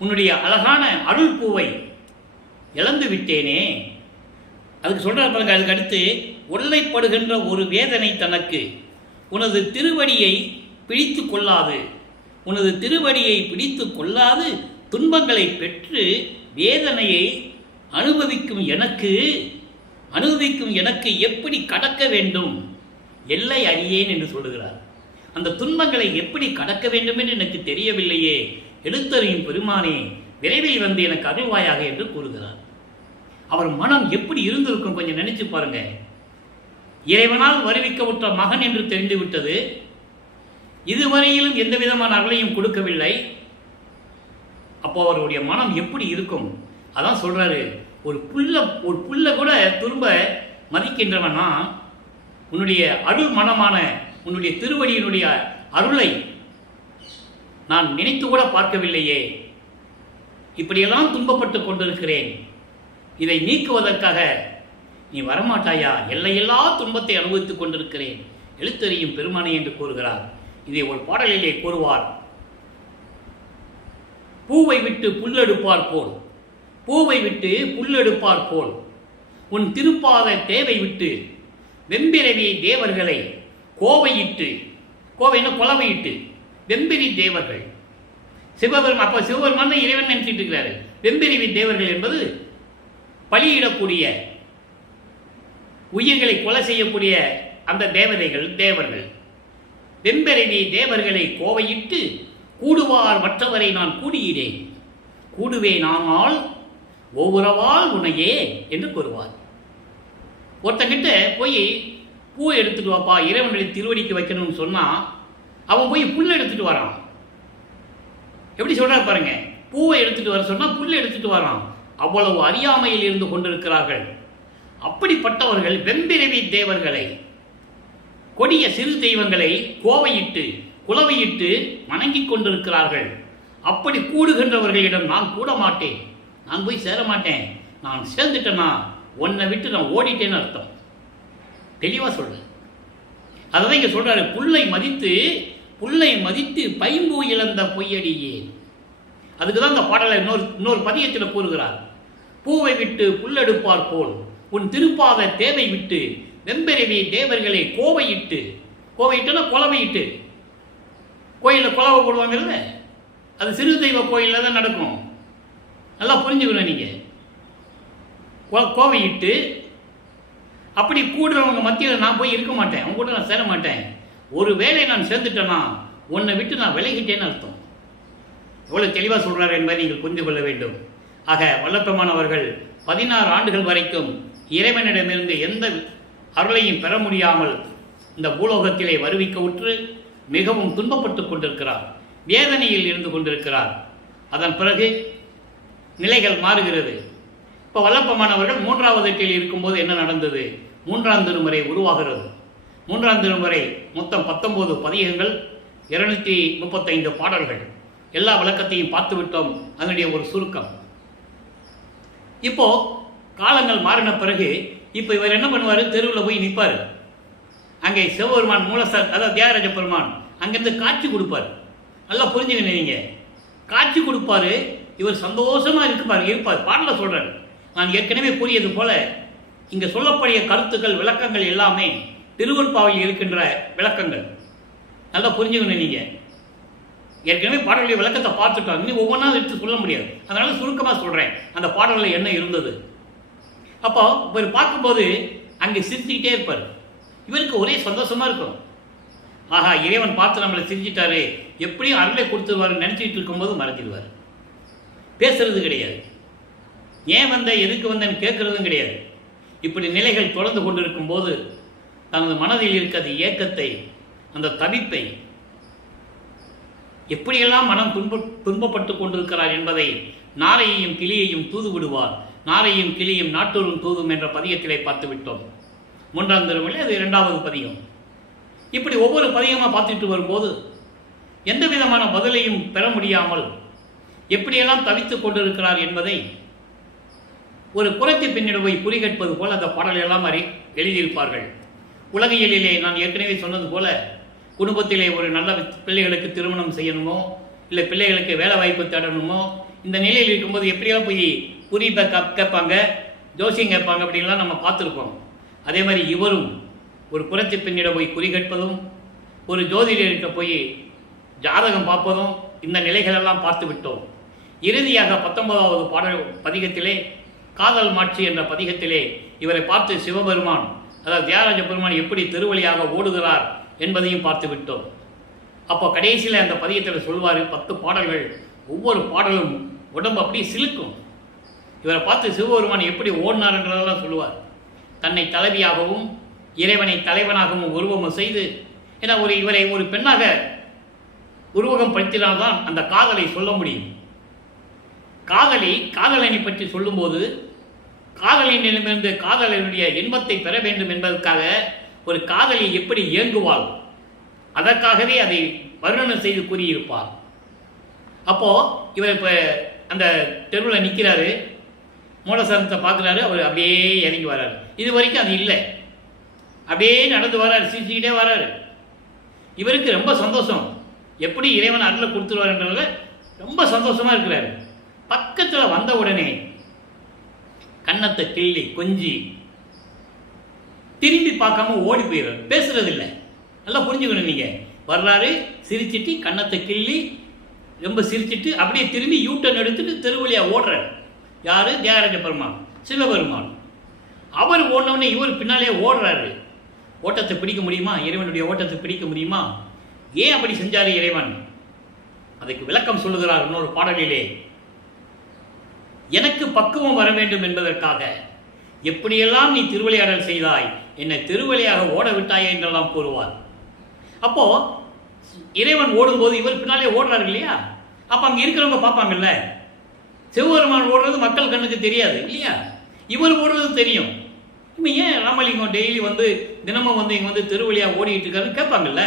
உன்னுடைய அழகான அருள் பூவை இழந்து விட்டேனே. அதுக்கு சொல்றார் பாருங்க. அதுக்கு அடுத்து ஒல்லைப்படுகின்ற ஒரு வேதனை தனக்கு உனது திருவடியை பிடித்து கொள்ளாது, உனது திருவடியை பிடித்து கொள்ளாது துன்பங்களை பெற்று வேதனையை அனுபவிக்கும் எனக்கு எப்படி கடக்க வேண்டும் எல்லை அறியேன் என்று சொல்லுகிறார். அந்த துன்பங்களை எப்படி கடக்க வேண்டும் என்று எனக்கு தெரியவில்லையே, எழுத்தறியும் பெருமானே விரைவில் வந்து எனக்கு அருள்வாயாக என்று கூறுகிறார். அவர் மனம் எப்படி இருந்திருக்கும் கொஞ்சம் நினைச்சு பாருங்க. இறைவனால் வருவிக்கப்பட்ட மகன் என்று தெரிந்துவிட்டது, இதுவரையிலும் எந்த விதமான அருளையும் கொடுக்கவில்லை. அப்போ அவருடைய மனம் எப்படி இருக்கும்? அதான் சொல்றாரு, ஒரு புல்ல கூட திரும்ப மதிக்கின்றவனா உன்னுடைய அருள் மனமான உன்னுடைய திருவடியினுடைய அருளை நான் நினைத்து கூட பார்க்கவில்லையே, இப்படியெல்லாம் துன்பப்பட்டு கொண்டிருக்கிறேன், இதை நீக்குவதற்காக நீ வரமாட்டாயா? எல்லையெல்லா துன்பத்தை அனுபவித்துக் கொண்டிருக்கிறேன் எழுத்தறியும் பெருமானே என்று கூறுகிறார். இதை ஒரு பாடலிலே கூறுவார். பூவை விட்டு புல்லெடுப்பார் போல், பூவை விட்டு புல்லெடுப்பார் போல் உன் திருப்பாத தேவை விட்டு வெம்பிரவி தேவர்களை கோவையிட்டு, கோவைன்னு கொலவையிட்டு, வெம்பிரி தேவர்கள் சிவபெருமான். அப்போ சிவபெருமான் தான் இறைவன் நினைச்சிட்டு இருக்கிறாரு. வெம்பிரிவி தேவர்கள் என்பது பலியிடக்கூடிய, உயிர்களை கொலை செய்யக்கூடிய அந்த தேவதைகள், தேவர்கள். வெம்பிரவி தேவர்களை கோவையிட்டு கூடுவார் மற்றவரை நான் கூடியிடேன், கூடுவேன் ஆனால் ஒவ்வொருவால் உனையே என்று கூறுவார். ஒருத்தங்கிட்ட போய் பூ எடுத்துட்டு வாப்பா இறைவனுடைய திருவடிக்கு வைக்கணும்னு சொன்னா அவன் போய் புல் எடுத்துட்டு வரான். எப்படி சொல்றாரு பாருங்க, பூவை எடுத்துட்டு வர சொன்னா புல் எடுத்துட்டு வரான். அவ்வளவு அறியாமையில் இருந்து கொண்டிருக்கிறார்கள். அப்படிப்பட்டவர்கள் வெம்பிரவி தேவர்களை, கொடிய சிறு தெய்வங்களை கோவையிட்டு குலவையிட்டு வணங்கிக் கொண்டிருக்கிறார்கள். அப்படி கூடுகின்றவர்களிடம் நான் கூட மாட்டேன், நான் போய் சேர மாட்டேன். நான் சேர்ந்துட்டேன்னா உன்னை விட்டு நான் ஓடிட்டேன்னு அர்த்தம். தெளிவா சொல்லு. அதான் இங்க சொல்றாரு, புல்லை மதித்து பைம்பூ இழந்த பொய்யடியே. அதுக்குதான் இந்த பாடலை இன்னொரு பதியத்தில் கூறுகிறார். பூவை விட்டு புல்லெடுப்பார் போல் உன் திருப்பாத தேவை விட்டு வெம்பெருவி தேவர்களை கோவையிட்டு, கோவையிட்டுனா கொலவையிட்டு, கோயிலில் கொலவை போடுவாங்கல்ல, அது சிறு தெய்வ கோயிலில் தான் நடக்கும். நல்லா புரிஞ்சுக்கணும் நீங்க. கோவையிட்டு அப்படி கூடுறவங்க மத்தியில் நான் போய் இருக்க மாட்டேன், அவங்க கூட நான் சேர மாட்டேன். ஒரு வேளை நான் சேர்ந்துட்டேன்னா உன்னை விட்டு நான் விலகிட்டேன்னு அர்த்தம். எவ்வளவு தெளிவாக சொல்றாரு என்பதை நீங்கள் புரிந்து கொள்ள வேண்டும். ஆக வல்லப்பெருமானவர்கள் 16 ஆண்டுகள் வரைக்கும் இறைவனிடமிருந்து எந்த அருளையும் பெற முடியாமல் இந்த பூலோகத்திலே வருவிக்க உற்று மிகவும் துன்பப்பட்டு கொண்டிருக்கிறார், வேதனையில் இருந்து கொண்டிருக்கிறார். அதன் பிறகு நிலைகள் மாறுகிறது. இப்போ வல்லப்பெருமானவர்கள் 3வது எட்டில் இருக்கும்போது என்ன நடந்தது? 3ஆம் திருமுறை உருவாகிறது. 3ஆம் திருமுறை மொத்தம் 19 பதிகங்கள், 235 பாடல்கள். எல்லா விளக்கத்தையும் பார்த்து விட்டோம். அதனுடைய ஒரு சுருக்கம். இப்போ காலங்கள் மாறின பிறகு இப்போ இவர் என்ன பண்ணுவார்? தெருவில் போய் நிற்பார். அங்கே சிவபெருமான் மூலஸ்தர், அதாவது தியாகராஜ பெருமான் அங்கேருந்து காட்சி கொடுப்பார். நல்லா புரிஞ்சுக்கணும் நீங்க. காட்சி கொடுப்பாரு. இவர் சந்தோஷமா இருப்பார். பாடல சொல்றாரு. நான் ஏற்கனவே கூறியது போல இங்க சொல்லக்கூடிய கருத்துக்கள், விளக்கங்கள் எல்லாமே திருவருட்பாவில் இருக்கின்ற விளக்கங்கள். நல்லா புரிஞ்சுக்கணும் நீங்க. ஏற்கனவே பாடலுடைய விளக்கத்தை பார்த்துட்டோம். இன்னும் ஒவ்வொன்றா எடுத்து சொல்ல முடியாது. அதனால சுருக்கமாக சொல்றேன் அந்த பாடலில் என்ன இருந்தது. அப்போ இவர் பார்க்கும்போது அங்கே சிரிச்சுக்கிட்டே இருப்பார். இவருக்கு ஒரே சந்தோஷமா இருக்கும். ஆஹா, இறைவன் பார்த்து நம்மளை சிரிச்சிட்டாரு, எப்படியும் அருளை கொடுத்துருவாரு நினைச்சிட்டு இருக்கும்போது மறைஞ்சிடுவார். பேசுறது கிடையாது. ஏன் வந்த, எதுக்கு வந்தேன்னு கேட்கறதும் கிடையாது. இப்படி நிலைகள் தொடர்ந்து கொண்டிருக்கும் போது தனது மனதில் இருக்கிற ஏக்கத்தை, அந்த தவிப்பை, எப்படியெல்லாம் மனம் துன்பப்பட்டு கொண்டிருக்கிறார் என்பதை நாரையையும் கிளியையும் தூது விடுவார். நாரையும் கிளியும் நாட்டூரும் தூதும் என்ற பதிகத்திலே பார்த்து விட்டோம். 3ஆம் திருமுறை, அது 2வது பதிகம். இப்படி ஒவ்வொரு பதிகமாக பார்த்துட்டு வரும்போது எந்த விதமான பதிலையும் பெற முடியாமல் எப்படியெல்லாம் தவித்துக் கொண்டிருக்கிறார் என்பதை ஒரு குறைத்து பின்னிடுவை குறிகட்பது போல அந்த பாடலெல்லாம் எழுதியிருப்பார்கள். உலகியலிலே நான் ஏற்கனவே சொன்னது போல குடும்பத்திலே ஒரு நல்ல பிள்ளைகளுக்கு திருமணம் செய்யணுமோ, இல்லை பிள்ளைகளுக்கு வேலை வாய்ப்பு தேடணுமோ, இந்த நிலையில் இருக்கும்போது எப்படியெல்லாம் போய் குறி கேட்பாங்க, ஜோசியம் கேட்பாங்க, அப்படின்லாம் நம்ம பார்த்துருக்கோம். அதே மாதிரி இவரும் ஒரு குறைத்து பெண்ணிட போய் குறி கேட்பதும், ஒரு ஜோதிடர்கிட்ட போய் ஜாதகம் பார்ப்பதும், இந்த நிலைகளெல்லாம் பார்த்து விட்டோம். இறுதியாக 19வது பாடல் பதிகத்திலே காதல் மாட்சி என்ற பதிகத்திலே இவரை பார்த்து சிவபெருமான், அதாவது தியாகராஜ பெருமான் எப்படி திருவழியாக ஓடுகிறார் என்பதையும் பார்த்து விட்டோம். அப்போ கடைசியில் அந்த பதிகத்தில் சொல்வார், 10 பாடல்கள், ஒவ்வொரு பாடலும் உடம்பு அப்படியே சிலுக்கும். இவரை பார்த்து சிவபெருமான் எப்படி ஓடினார் என்றதெல்லாம் சொல்லுவார். தன்னை தலைவியாகவும் இறைவனை தலைவனாகவும் உருவகம் செய்து, ஏன்னா இவரை ஒரு பெண்ணாக உருவகம் படுத்தினால்தான் அந்த காதலை சொல்ல முடியும். காதலனை பற்றி சொல்லும்போது காதலனிடமிருந்து காதலனுடைய இன்பத்தை பெற வேண்டும் என்பதற்காக ஒரு காதலி எப்படி இயங்குவாள், அதற்காகவே அதை வர்ணனை செய்து கூறியிருப்பார். அப்போ இவர் இப்போ அந்த தெருவில் நிற்கிறாரு, மூலசனத்தை பார்க்குறாரு, அவர் அப்படியே இறங்கி வர்றாரு. இது வரைக்கும் அது இல்லை, அப்படியே நடந்து வர்றாரு, சிரிச்சுக்கிட்டே வர்றாரு. இவருக்கு ரொம்ப சந்தோஷம், எப்படி இறைவன் அருளை கொடுத்துருவாருன்றதுல ரொம்ப சந்தோஷமா இருக்கிறாரு. பக்கத்தில் வந்த உடனே கன்னத்தை கிள்ளி கொஞ்சி திரும்பி பார்க்காம ஓடி போயிடுறாரு, பேசுறது இல்லை. நல்லா புரிஞ்சுக்கணும். நீங்கள் வர்றாரு, சிரிச்சிட்டு கன்னத்தை கிள்ளி ரொம்ப சிரிச்சிட்டு அப்படியே திரும்பி யூட்டன் எடுத்துட்டு தெருவழியாக ஓடுறாரு. யார்? தியாகராஜ பெருமான், சிவபெருமான். அவர் ஓடினவுடனே இவர் பின்னாலே ஓடுறாரு. ஓட்டத்தை பிடிக்க முடியுமா? இறைவனுடைய ஓட்டத்தை பிடிக்க முடியுமா? ஏன் அப்படி செஞ்சாரு இறைவன்? அதுக்கு விளக்கம் சொல்லுகிறார் இன்னொரு பாடலிலே. எனக்கு பக்குவம் வர வேண்டும் என்பதற்காக எப்படியெல்லாம் நீ திருவிளையாடல் செய்தாய், என்னை திருவிளையாக ஓட விட்டாயே என்றெல்லாம் கூறுவார். அப்போ இறைவன் ஓடும்போது இவர் பின்னாலே ஓடுறாரு இல்லையா? அப்போ அங்கே இருக்கிறவங்க பார்ப்பாங்கல்ல, சிவபெருமான் ஓடுறது மக்கள் கண்ணுக்கு தெரியாது இல்லையா? இவர் ஓடுறது தெரியும். இப்போ ஏன் ராமலிங்கம் டெய்லி வந்து தினமும் வந்து இங்கே வந்து திருவழியாக ஓடிக்கிட்டு இருக்காருன்னு கேட்பாங்கல்ல,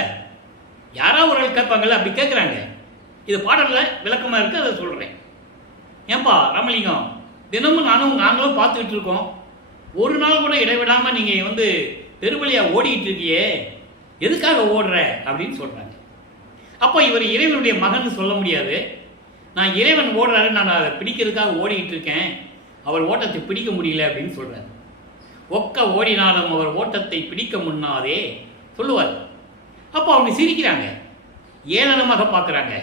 யாராவது ஒரு ஆள் கேட்பாங்கல்ல, அப்படி கேட்குறாங்க. இது பாடலில் விளக்கமாக இருக்குது, அதை சொல்கிறேன். ஏன்பா ராமலிங்கம், தினமும் நாங்களும் பார்த்துக்கிட்டு இருக்கோம், ஒரு நாள் கூட இடைவிடாமல் நீங்கள் வந்து தெருவழியாக ஓடிக்கிட்டு இருக்கியே, எதுக்காக ஓடுற அப்படின்னு சொல்கிறாங்க. அப்போ இவர் இறைவனுடைய மகன் சொல்ல முடியாது. நான் இறைவன் ஓடுறாரு, நான் அதை பிடிக்கிறதுக்காக ஓடிக்கிட்டு இருக்கேன், அவர் ஓட்டத்தை பிடிக்க முடியல அப்படின்னு சொல்கிறார். ஒக்க ஓடினாலும் அவர் ஓட்டத்தை பிடிக்க முன்னாதே சொல்லுவார். அப்போ அவங்க சிரிக்கிறாங்க, ஏளனமாக பார்க்குறாங்க.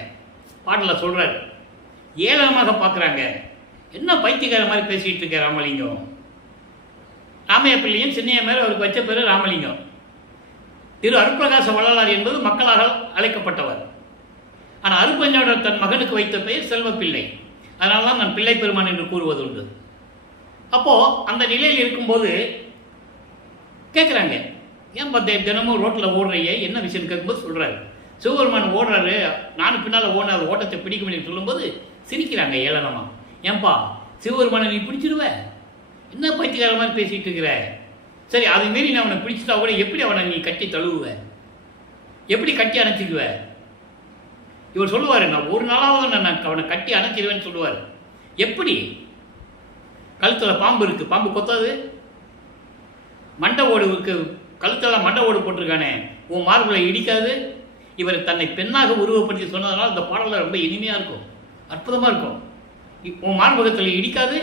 பாடலில் சொல்கிறார், ஏளனமாக பார்க்குறாங்க. என்ன பைத்தியக்கார மாதிரி பேசிகிட்டு இருக்க ராமலிங்கம். ராமையா பிள்ளையும் சின்னையா மேலே அவருக்கு வச்ச பேர் ராமலிங்கம். திரு அருட்பிரகாச வள்ளலார் என்பது மக்களால் அழைக்கப்பட்டவர். ஆனால் அருட்பஞ்சாடர் தன் மகனுக்கு வைத்த பெயர் செல்வப்பிள்ளை. அதனால தான் நான் பிள்ளை பெருமான் என்று கூறுவது உண்டு. அப்போது அந்த நிலையில் இருக்கும்போது கேட்குறாங்க, ஏன் பார்த்த தினமும் ரோட்டில் ஓடுறையே, என்ன விஷயம் கேட்கும்போது சொல்கிறாரு, சிவபெருமான் ஓடுறாரு, நானும் பின்னால் ஓடின ஓட்டத்தை பிடிக்க முடியும் சொல்லும்போது சிரிக்கிறாங்க ஏளனமாக. ஏன்பா சிவபெருமானை நீ பிடிச்சிடுவ, என்ன பைத்தியக்கார மாதிரி பேசிகிட்டு இருக்கிற, சரி அது மாரி நான் அவனை பிடிச்சிட்டா கூட எப்படி அவனை நீ கட்டி தழுவுவ, எப்படி கட்டி அணைச்சிக்குவ? இவர் சொல்லுவார், நான் ஒரு நாளாவது நான் அவனை கட்டி அணைச்சிடுவேன்னு சொல்லுவார். எப்படி? கழுத்தில் பாம்பு இருக்குது, பாம்பு கொத்தாது. மண்டை ஓடு இருக்கு, கழுத்தெல்லாம் மண்டை ஓடு போட்டிருக்கானே, உன் மார்புகளை இடிக்காது. இவர் தன்னை பெண்ணாக உருவப்படுத்தி சொன்னதுனால இந்த பாடலில் ரொம்ப இனிமையாக இருக்கும், அற்புதமாக இருக்கும். உன் மார்பகத்தில் இடிக்காது.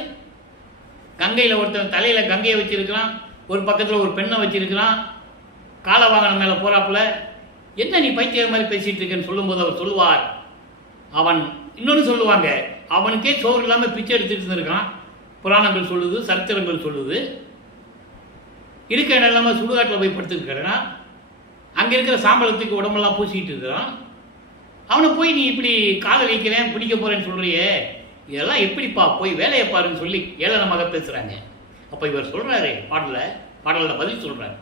கங்கையில் ஒருத்தன் தலையில் கங்கையை வச்சிருக்கிறான், ஒரு பக்கத்தில் ஒரு பெண்ணை வச்சிருக்கிறான், காலை வாகனம் மேலே போகிறாப்புல, என்ன நீ பைத்தியம் மாதிரி பேசிகிட்டு இருக்கேன்னு சொல்லும்போது அவர் சொல்லுவார், அவன் இன்னொன்று சொல்லுவாங்க, அவனுக்கே சோறு இல்லாமல் பிச்சை எடுத்துகிட்டு இருந்திருக்கான். புராணங்கள் சொல்லுது, சரித்திரங்கள் சொல்லுது. இருக்க இடம் இல்லாமல் சுடுகாட்டில் போய் படுத்துருக்கிறான், அங்கே இருக்கிற சாம்பலத்துக்கு உடம்பெல்லாம் பூசிக்கிட்டு இருக்கிறான். அவனை போய் நீ இப்படி காதை வைக்கிறேன் பிடிக்க போகிறேன்னு சொல்கிறியே, இதெல்லாம் எப்படிப்பா, போய் வேலையை பாருன்னு சொல்லி ஏளனமாக பேசுகிறாங்க. அப்போ இவர் சொல்கிறாரு, பாடலில் பதில் சொல்கிறார்,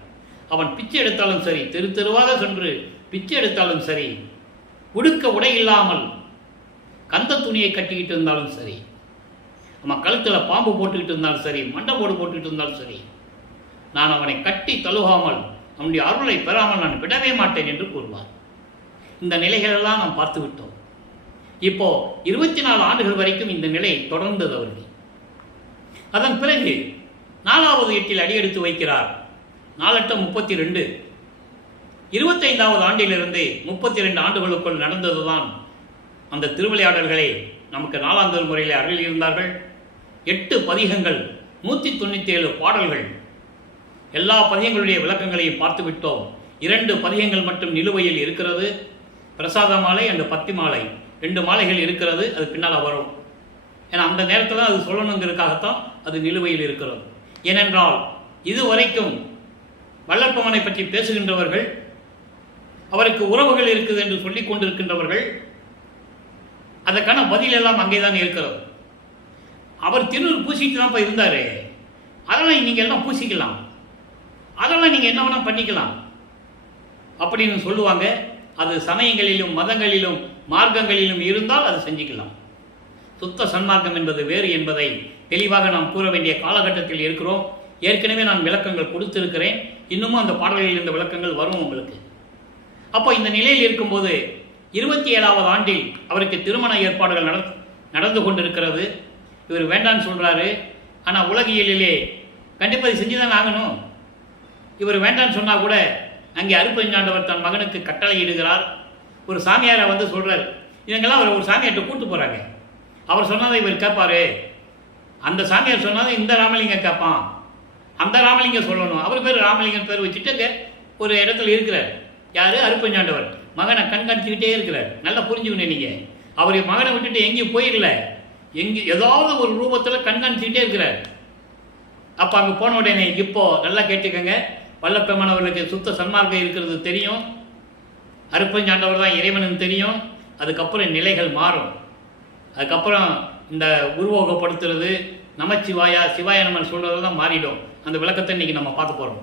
அவன் பிச்சை எடுத்தாலும் சரி, தெரு தெருவாக சென்று பிச்சை எடுத்தாலும் சரி, உடுக்க உடை இல்லாமல் கந்த துணியை கட்டிக்கிட்டு இருந்தாலும் சரி, அவன் கழுத்தில் பாம்பு போட்டுக்கிட்டு இருந்தாலும் சரி, மண்டை போடு போட்டுக்கிட்டு இருந்தாலும் சரி, நான் அவனை கட்டி தழுகாமல் அவனுடைய அருளை பெறாமல் நான் விடவே மாட்டேன் என்று கூறுவார். இந்த நிலைகளெல்லாம் நாம் பார்த்து விட்டோம். இப்போ 24 ஆண்டுகள் வரைக்கும் இந்த நிலை தொடர்ந்தது அவர்கள். அதன் பிறகு 4வது எட்டில் அடியெடுத்து வைக்கிறார். 4×32 25வது ஆண்டிலிருந்து 32 ஆண்டுகளுக்குள் நடந்ததுதான் அந்த திருவிளையாடல்களை நமக்கு 4ஆம் திருமுறையில் அருளியிருந்தார்கள். 8 பதிகங்கள், 197 பாடல்கள், எல்லா பதிகங்களுடைய விளக்கங்களையும் பார்த்து விட்டோம். 2 பதிகங்கள் மட்டும் நிலுவையில் இருக்கிறது. பிரசாத மாலை அண்ட் பத்தி மாலை 2 மாலைகள் இருக்கிறது, அது பின்னால் வரும். ஏன்னா அந்த நேரத்தில் அது சொல்லணுங்கிறதுக்காகத்தான் அது நிலுவையில் இருக்கிறது. ஏனென்றால் இதுவரைக்கும் வள்ளற்பவனை பற்றி பேசுகின்றவர்கள், அவருக்கு உறவுகள் இருக்குது என்று சொல்லிக் கொண்டிருக்கின்றவர்கள், அதற்கான பதில் எல்லாம் அங்கேதான் இருக்கிறது. அவர் திருநூறு பூசிட்டு தான் இப்போ இருந்தார், அதெல்லாம் நீங்கள் எல்லாம் பூசிக்கலாம், அதெல்லாம் நீங்கள் என்ன வேணால் பண்ணிக்கலாம் அப்படின்னு சொல்லுவாங்க. அது சமயங்களிலும் மதங்களிலும் மார்க்கங்களிலும் இருந்தால் அது செஞ்சுக்கலாம். சுத்த சன்மார்க்கம் என்பது வேறு என்பதை தெளிவாக நாம் கூற வேண்டிய காலகட்டத்தில் இருக்கிறோம். ஏற்கனவே நான் விளக்கங்கள் கொடுத்திருக்கிறேன், இன்னமும் அந்த பாடல்களில் இந்த விளக்கங்கள் வரும் உங்களுக்கு. அப்போ இந்த நிலையில் இருக்கும்போது 27வது ஆண்டில் அவருக்கு திருமண ஏற்பாடுகள் நடந்து கொண்டிருக்கிறது. இவர் வேண்டான்னு சொல்கிறாரு, ஆனால் உலகியலிலே கண்டிப்பாக செஞ்சுதான் ஆகணும். இவர் வேண்டான்னு சொன்னால் கூட அங்கே அருட்பஞ்சாண்டவர் தன் மகனுக்கு கட்டளை இடுகிறார். ஒரு சாமியாரை வந்து சொல்கிறார், இவங்கெல்லாம் அவர் ஒரு சாமியார்கிட்ட கூட்டு போகிறாங்க. அவர் சொன்னதை இவர் கேட்பார், அந்த சாமியார் சொன்னதை இந்த ராமலிங்கம் கேட்பான். அந்த ராமலிங்கம் சொல்லணும். அவர் பேர் ராமலிங்கம் பேர் வச்சுட்டு அங்கே ஒரு இடத்துல இருக்கிறார். யார்? அருப்பஞ்சாண்டவர் மகனை கண்காணிச்சுக்கிட்டே இருக்கிறார். நல்லா புரிஞ்சுக்கணும். நீங்கள் அவர் மகனை விட்டுட்டு எங்கேயும் போயிடல, ஏதாவது ஒரு ரூபத்தில் கண்காணிச்சுக்கிட்டே இருக்கிறார். அப்போ அங்கே போன உடனே இப்போ நல்லா கேட்டுக்கங்க, வல்லப்பெருமானவர்களுக்கு சுத்த சன்மார்க்கம் இருக்கிறது தெரியும், அருப்பஞ்சாண்டவர் தான் இறைவனும் தெரியும். அதுக்கப்புறம் நிலைகள் மாறும். அதுக்கப்புறம் இந்த உருவகப்படுத்துறது நமச்சிவாயா சிவாய நம்ம சொல்கிறதெல்லாம் மாறிடும். அந்த விளக்கத்தை இன்றைக்கி நம்ம பார்க்க போகிறோம்.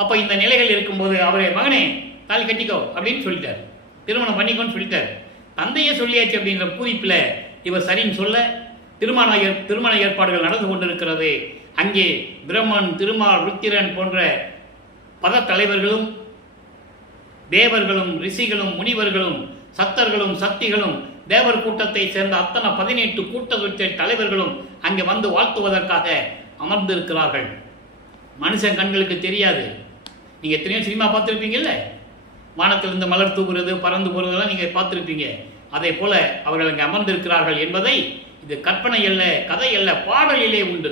அப்போ இந்த நிலைகள் இருக்கும்போது அவர் மகனே தாலி கட்டிக்கோ அப்படின்னு சொல்லிட்டார், திருமணம் பண்ணிக்கோன்னு சொல்லிட்டார். தந்தையே சொல்லியாச்சு அப்படின்ற பூரிப்பில் இவர் சரின்னு சொல்ல திருமண ஏற்பாடுகள் நடந்து கொண்டிருக்கிறது. அங்கே பிரம்மன், திருமால், ருத்திரன் போன்ற பத தலைவர்களும் தேவர்களும் ரிஷிகளும் முனிவர்களும் சத்தர்களும் சக்திகளும் தேவர் கூட்டத்தை சேர்ந்த அத்தனை 18 கூட்டத்தை தலைவர்களும் அங்கே வந்து வாழ்த்துவதற்காக அமர்ந்திருக்கிறார்கள். மனுஷன் கண்களுக்கு தெரியாது. நீங்கள் எத்தனையோ சினிமா பார்த்துருப்பீங்கல்ல, வானத்திலிருந்து மலர் தூக்குறது பறந்து போகிறதெல்லாம் நீங்கள் பார்த்துருப்பீங்க. அதே போல அவர்கள் அங்கே அமர்ந்திருக்கிறார்கள் என்பதை இது கற்பனை அல்ல, கதை அல்ல, பாடலிலே உண்டு.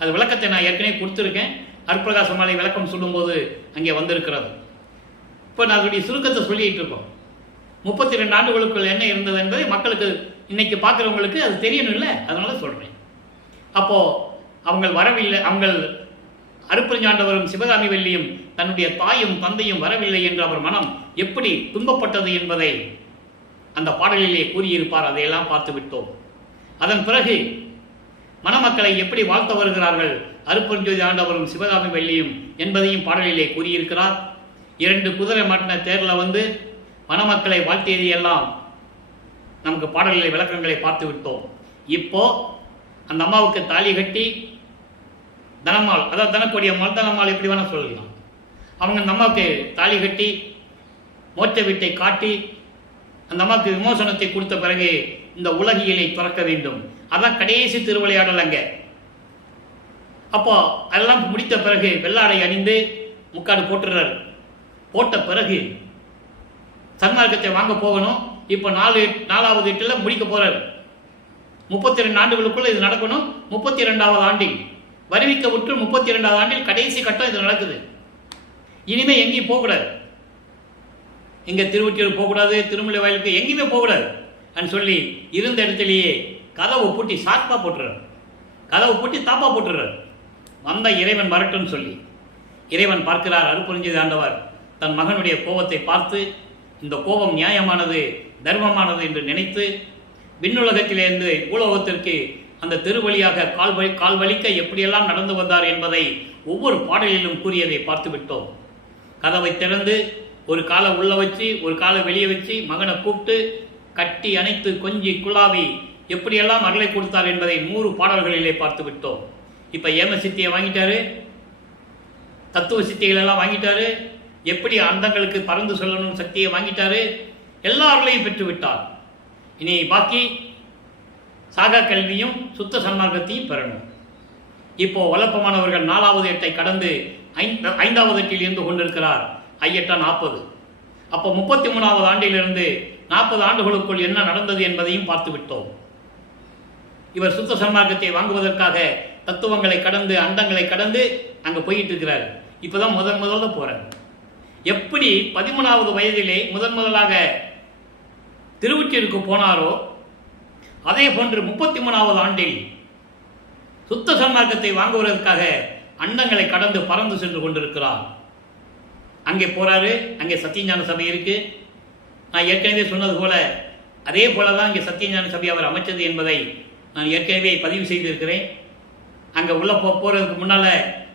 அது விளக்கத்தை நான் ஏற்கனவே கொடுத்துருக்கேன். அருட்பிரகாச மாலை விளக்கம் சொல்லும்போது அங்கே வந்திருக்கிறது. இப்போ நான் அதனுடைய சுருக்கத்தை சொல்லிட்டு இருக்கோம். 32 ஆண்டுகளுக்குள் என்ன இருந்தது என்பதை மக்களுக்கு இன்னைக்கு பார்க்குறவங்களுக்கு அது தெரியணும் இல்லை, அதனால சொல்கிறேன். அப்போது அவங்க வரவில்லை, அவங்க அருப்பஞ்சாண்டவரும் சிவகாமி வள்ளியும் தன்னுடைய தாயும் தந்தையும் வரவில்லை என்று அவர் மனம் எப்படி துன்பப்பட்டது என்பதை அந்த பாடலிலே கூறியிருப்பார். அதையெல்லாம் பார்த்து விட்டோம். அதன் பிறகு மணமக்களை எப்படி வாழ்த்த வருகிறார்கள் அருப்பஞ்சோதி ஆண்டவரும் சிவகாமி வள்ளியும் என்பதையும் பாடலிலே கூறியிருக்கிறார். 2 குதிரை மாட்டின தேரில் வந்து மணமக்களை வாழ்த்தியதையெல்லாம் நமக்கு பாடலிலே விளக்கங்களை பார்த்து விட்டோம். இப்போ அந்த அம்மாவுக்கு தாலி கட்டி தனமால், அதாவது தனக்கூடிய மல்தனமால் எப்படி வேணால் சொல்லலாம், அவங்க அந்த அம்மாவுக்கு தாலி கட்டி மோட்ச வீட்டை காட்டி அந்த அம்மாவுக்கு விமோசனத்தை கொடுத்த பிறகு இந்த உலகியலை துறக்க வேண்டும். அதான் கடைசி திருவிளையாடல் அங்கே. அப்போ அதெல்லாம் முடித்த பிறகு வெள்ளாடை அணிந்து முக்காடு போட்டுறாரு. போட்ட பிறகு சன்மார்க்கத்தை வாங்க போகணும். இப்போ 4வது எட்டில் முடிக்க போறாரு. 32 ஆண்டுகளுக்குள்ள இது நடக்கணும். 32வது ஆண்டில் வருவிக்க விட்டு 32வது ஆண்டில் கடைசி கட்டம் இது நடக்குது. இனிமே எங்கேயும் போகக்கூடாது, எங்க திருவொற்றியூர் போகக்கூடாது, திருமலை வயலுக்கு எங்கேயுமே போகக்கூடாது அப்படின்னு சொல்லி இருந்த இடத்துலையே கதவை பூட்டி சாப்பா போட்டுறாரு, கதவை பூட்டி தாப்பா போட்டுறாரு. வந்த இறைவன் வரட்டும்னு சொல்லி இறைவன் பார்க்கிறார். அருட்பெருஞ்சோதி ஆண்டவர் தன் மகனுடைய கோபத்தை பார்த்து இந்த கோபம் நியாயமானது தர்மமானது என்று நினைத்து விண்ணுலகத்திலிருந்து பூலோகத்திற்கு அந்த திருவழியாக கால் வலிக்க எப்படியெல்லாம் நடந்து வந்தார் என்பதை ஒவ்வொரு பாடலிலும் கூறியதை பார்த்து விட்டோம். கதவை திறந்து ஒரு காலை உள்ள வச்சு ஒரு காலை வெளியே வச்சு மகனை கூப்பிட்டு கட்டி அணைத்து கொஞ்சி குழாவி எப்படியெல்லாம் அருளை கொடுத்தார் என்பதை 100 பாடல்களிலே பார்த்து விட்டோம். இப்போ ஏம சித்தியை வாங்கிட்டாரு, தத்துவ சித்திகளெல்லாம் வாங்கிட்டாரு, எப்படி அந்தங்களுக்கு பறந்து சொல்லணும் சக்தியை வாங்கிட்டாரு, எல்லார்களையும் பெற்று விட்டார். இனி பாக்கி சாகா கல்வியும் சுத்த சன்மார்க்கத்தையும் பெறணும். இப்போ வல்லப்பமானவர்கள் 4வது எட்டை கடந்து 5வது எட்டில் இருந்து கொண்டிருக்கிறார். ஐயட்டா 40. அப்போ 33வது ஆண்டிலிருந்து 40 ஆண்டுகளுக்குள் என்ன நடந்தது என்பதையும் பார்த்து விட்டோம். இவர் சுத்த சன்மார்க்கத்தை வாங்குவதற்காக தத்துவங்களை கடந்து அண்டங்களை கடந்து அங்கே போயிட்டு இருக்கிறார். இப்போதான் முதல்ல போறார். எப்படி 13வது வயதிலே முதலாக திருவொற்றியூருக்கு போனாரோ அதே போன்று 33வது ஆண்டில் சுத்த சன்மார்க்கத்தை வாங்குவதற்காக அண்டங்களை கடந்து பறந்து சென்று கொண்டிருக்கிறார். அங்கே போறாரு. அங்கே சத்தியஞான சபை இருக்கு. நான் ஏற்கனவே சொன்னது போல அதே போலதான் இங்கே சத்தியஞான சபை அவர் அமைச்சது என்பதை நான் ஏற்கனவே பதிவு செய்திருக்கிறேன். அங்கே உள்ள போறதுக்கு முன்னால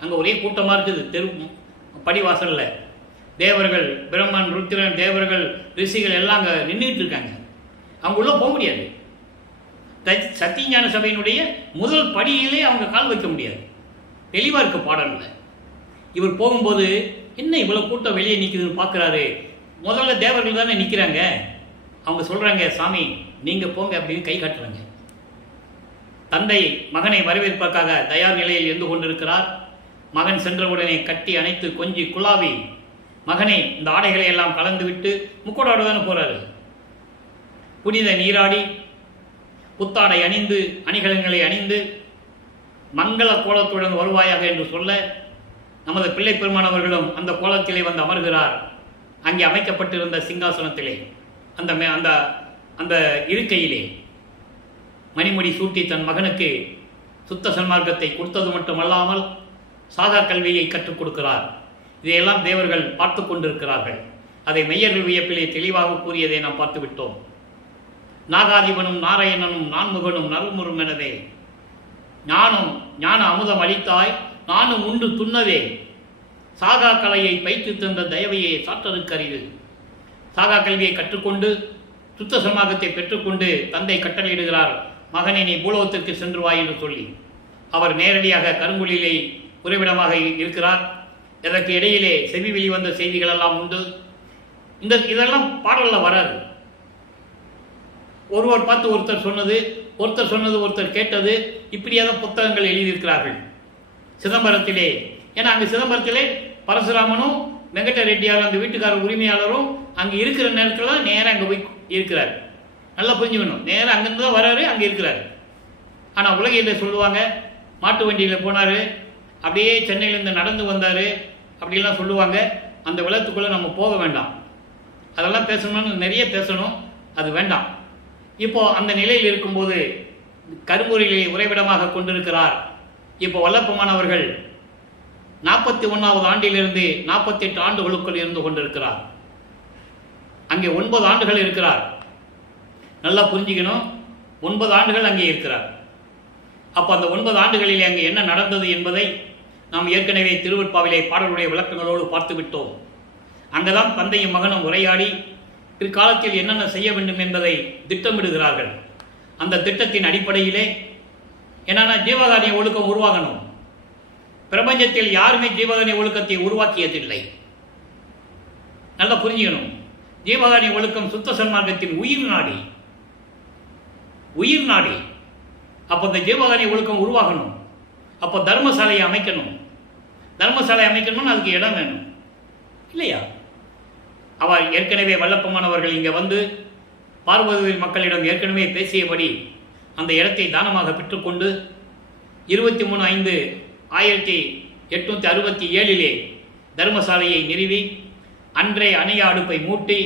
அங்கே ஒரே கூட்டமாக இருக்குது. தெரு படிவாசலில் தேவர்கள், பிரம்மன், ருத்திரன், தேவர்கள், ரிஷிகள் எல்லாம் அங்கே நின்றுட்டு இருக்காங்க. அவங்க உள்ள போக முடியாது. சத்தியஞான சபையினுடைய முதல் படியிலே அவங்க கால் வைக்க முடியாது. தெளிவாக இருக்க பாடல்ல. இவர் போகும்போது என்ன இவ்வளோ கூட்டம் வெளியே நிற்குதுன்னு பார்க்குறாரு. முதல்ல தேவர்கள் தானே நிற்கிறாங்க. அவங்க சொல்கிறாங்க, சாமி நீங்கள் போங்க அப்படின்னு கை காட்டுறாங்க. தந்தை மகனை வரவேற்பதற்காக தயார் நிலையில் இருந்து கொண்டிருக்கிறார். மகன் சென்றவுடனே கட்டி அணைத்து கொஞ்சி குழாவி மகனை இந்த ஆடைகளை எல்லாம் கலந்து விட்டு முக்கோடோட தானே போகிறாரு. புனித நீராடி புத்தாடை அணிந்து அணிகலன்களை அணிந்து மங்கள கோலத்துடன் வருவாயாக என்று சொல்ல நமது பிள்ளை பெருமான் அவர்களும் அந்த கோலத்திலே வந்து அமர்கிறார். அங்கே அமைக்கப்பட்டிருந்த சிங்காசனத்திலே அந்த அந்த அந்த இருக்கையிலே மணிமுடி சூட்டி தன் மகனுக்கு சுத்த சன்மார்க்கத்தை கொடுத்தது மட்டுமல்லாமல் சாகா கல்வியை கற்றுக் கொடுக்கிறார். இதையெல்லாம் தேவர்கள் பார்த்து கொண்டிருக்கிறார்கள். அதை மெய்யர்கள் வியப்பிலே தெளிவாக கூறியதை நாம் பார்த்துவிட்டோம். நாகாதிபனும் நாராயணனும் நான்முகனும் நறுமுறும் எனவே ஞான அமுதம் அளித்தாய் நானும் உண்டு துண்ணவே சாகா கலையை பயிற்று தந்த தயவையை சாற்றருக்கரிது. சாகா கல்வியை கற்றுக்கொண்டு சுத்த சன்மார்க்கத்தை பெற்றுக்கொண்டு தந்தை கட்டளையிடுகிறார், மகனை நீ பூலோகத்திற்கு சென்று வாய் என்று சொல்லி. அவர் நேரடியாக கருங்குழியிலே உறைவிடமாக இருக்கிறார். இதற்கு இடையிலே செவி வெளிவந்த செய்திகள் எல்லாம் உண்டு. இதெல்லாம் பாடலில் வராது. ஒருவர் பார்த்து ஒருத்தர் சொன்னது, ஒருத்தர் கேட்டது, இப்படியாக புத்தகங்கள் எழுதியிருக்கிறார்கள் சிதம்பரத்திலே. ஏன்னா அங்கே சிதம்பரத்திலே பரசுராமனும் வெங்கட ரெட்டியார் அந்த வீட்டுக்காரர் உரிமையாளரும் அங்கே இருக்கிற நேரத்தில் நேராக அங்கே போய் இருக்கிறார். நல்லா புரிஞ்சுக்கணும், நேராக அங்கேருந்து தான் வராரு, அங்கே இருக்கிறார். ஆனால் உலகையில் சொல்லுவாங்க மாட்டு வண்டியில் போனார், அப்படியே சென்னையிலேருந்து நடந்து வந்தார் அப்படிலாம் சொல்லுவாங்க. அந்த விளத்துக்குள்ளே நம்ம போக வேண்டாம். அதெல்லாம் பேசணும்னு நிறைய பேசணும், அது வேண்டாம். இப்போது அந்த நிலையில் இருக்கும்போது கரும்பூரிலே உறைவிடமாக கொண்டிருக்கிறார். இப்போ வல்லப்பமானவர்கள் 41வது ஆண்டிலிருந்து 48 ஆண்டுகளுக்குள் இருந்து கொண்டிருக்கிறார். அங்கே 9 ஆண்டுகள் இருக்கிறார். நல்லா புரிஞ்சுக்கணும், 9 ஆண்டுகள் அங்கே இருக்கிறார். அப்போ அந்த 9 ஆண்டுகளிலே அங்கே என்ன நடந்தது என்பதை நாம் ஏற்கனவே திருவற்பாவிலே பாடலுடைய விளக்கங்களோடு பார்த்து விட்டோம். அங்கேதான் தந்தையும் மகனும் உரையாடி பிற்காலத்தில் என்னென்ன செய்ய வேண்டும் என்பதை திட்டமிடுகிறார்கள். அந்த திட்டத்தின் அடிப்படையிலே என்னன்னா ஜீவகாருண்ய ஒழுக்கம் உருவாகணும். பிரபஞ்சத்தில் யாருமே ஜீவகாருண்ய ஒழுக்கத்தை உருவாக்கியதில்லை. நல்லா புரிஞ்சுக்கணும், ஜீவகாருண்ய ஒழுக்கம் சுத்த சன்மார்க்கத்தின் உயிர் நாடி. அப்போ இந்த ஜீவகாருண்ய ஒழுக்கம் உருவாகணும். அப்போ தர்மசாலையை அமைக்கணும். தர்மசாலை அமைக்கணும்னு அதுக்கு இடம் வேணும் இல்லையா? அவர் ஏற்கனவே வல்லப்பமானவர்கள் இங்கே வந்து பார்வதி மக்களிடம் ஏற்கனவே பேசியபடி அந்த இடத்தை தானமாக பெற்றுக்கொண்டு 23/5/1867 தர்மசாலையை நிறுவி அன்றே அணைய அடுப்பை மூட்டி